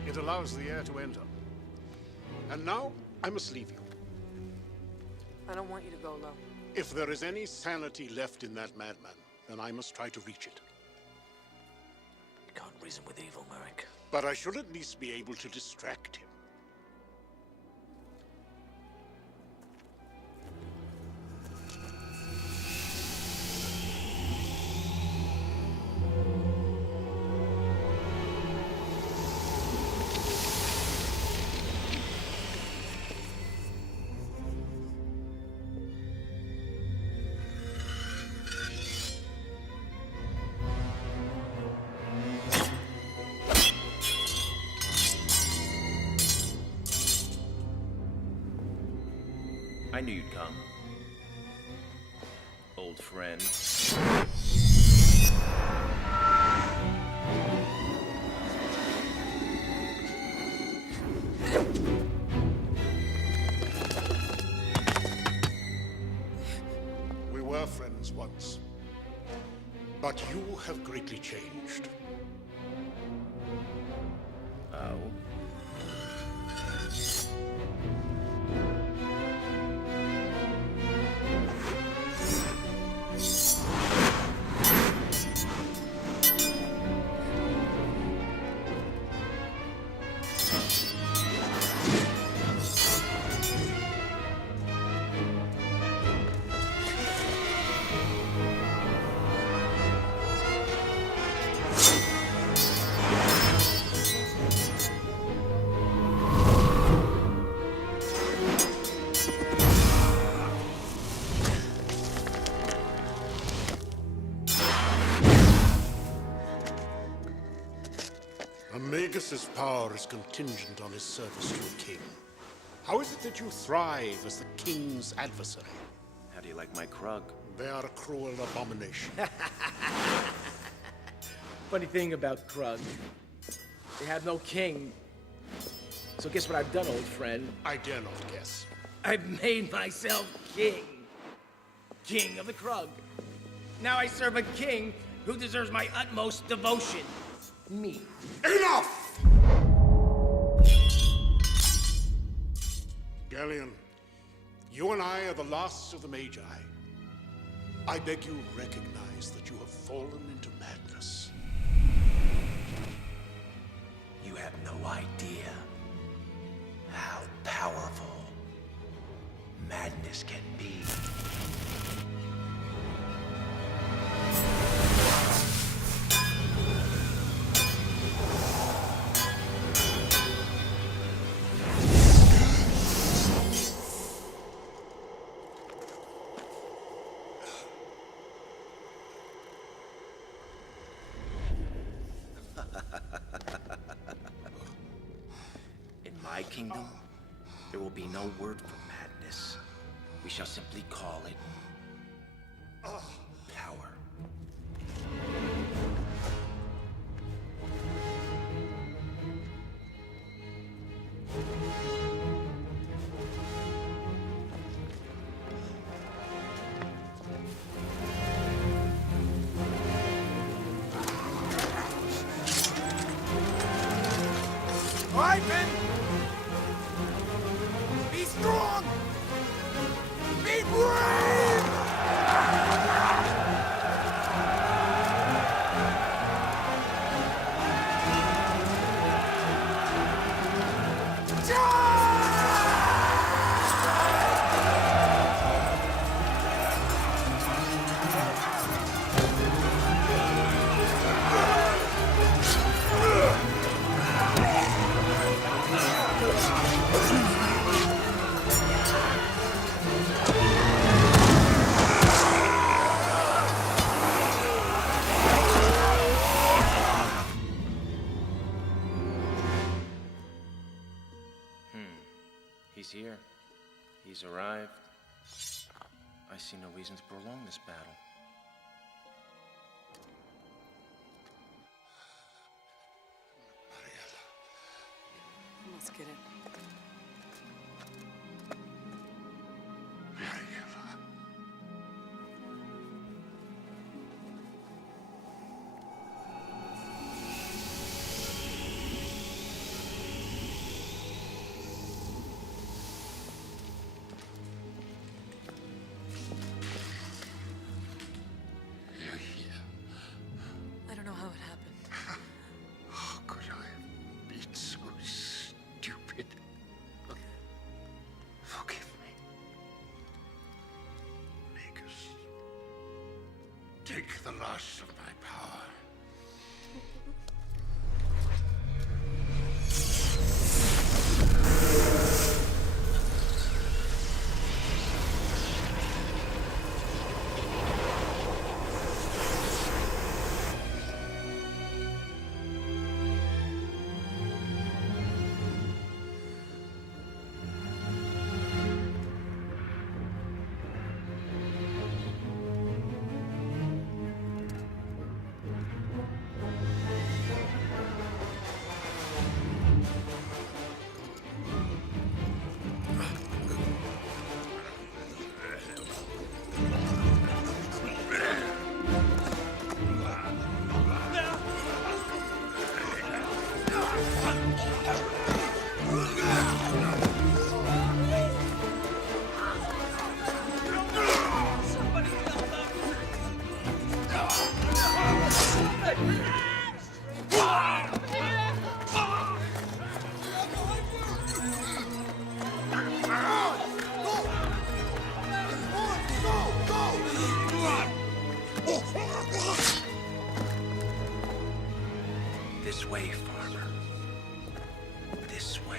It allows the air to enter. And now, I must leave you. I don't want you to go, Lo. If there is any sanity left in that madman, then I must try to reach it. You can't reason with evil, Merrick. But I should at least be able to distract him. I knew you'd come. Old friend. We were friends once. But you have greatly changed. Oh? Magus's power is contingent on his service to a king. How is it that you thrive as the king's adversary? How do you like my Krug? They are a cruel abomination. Funny thing about Krug, they have no king. So guess what I've done, old friend? I dare not guess. I've made myself king. King of the Krug. Now I serve a king who deserves my utmost devotion. Me. Enough! Gallian, you and I are the last of the Magi. I beg you recognize that you have fallen into madness. You have no idea how powerful madness can be. In my kingdom, there will be no word for madness. We shall simply call it power. All right, men. Be strong. Be brave. He's here. He's arrived. I see no reason to prolong this battle. Let's get it. take the last of my power. This way, farmer. This way.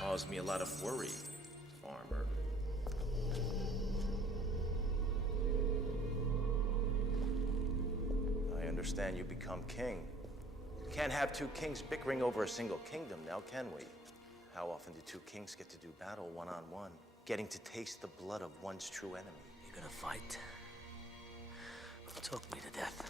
Caused me a lot of worry, farmer. I understand you become king. Can't have two kings bickering over a single kingdom now, can we? How often do two kings get to do battle one-on-one, getting to taste the blood of one's true enemy? You're gonna fight? Talk me to death.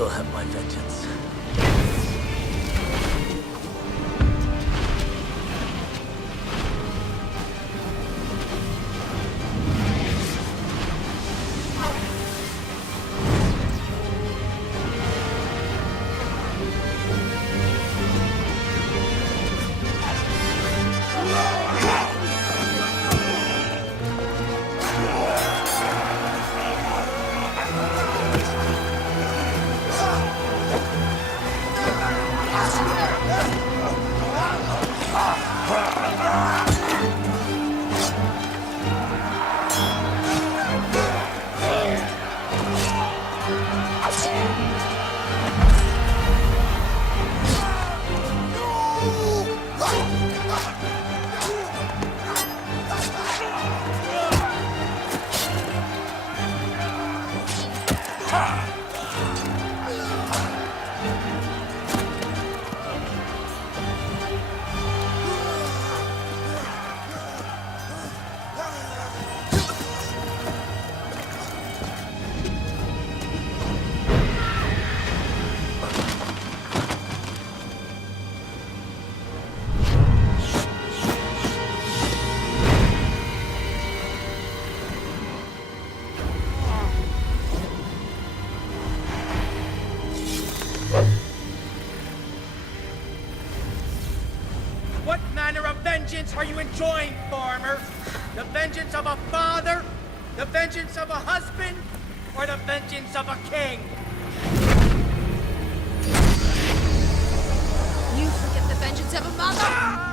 will have my vengeance. What manner of vengeance are you enjoying, farmer? The vengeance of a father? The vengeance of a husband? Or the vengeance of a king? You forget the vengeance of a mother?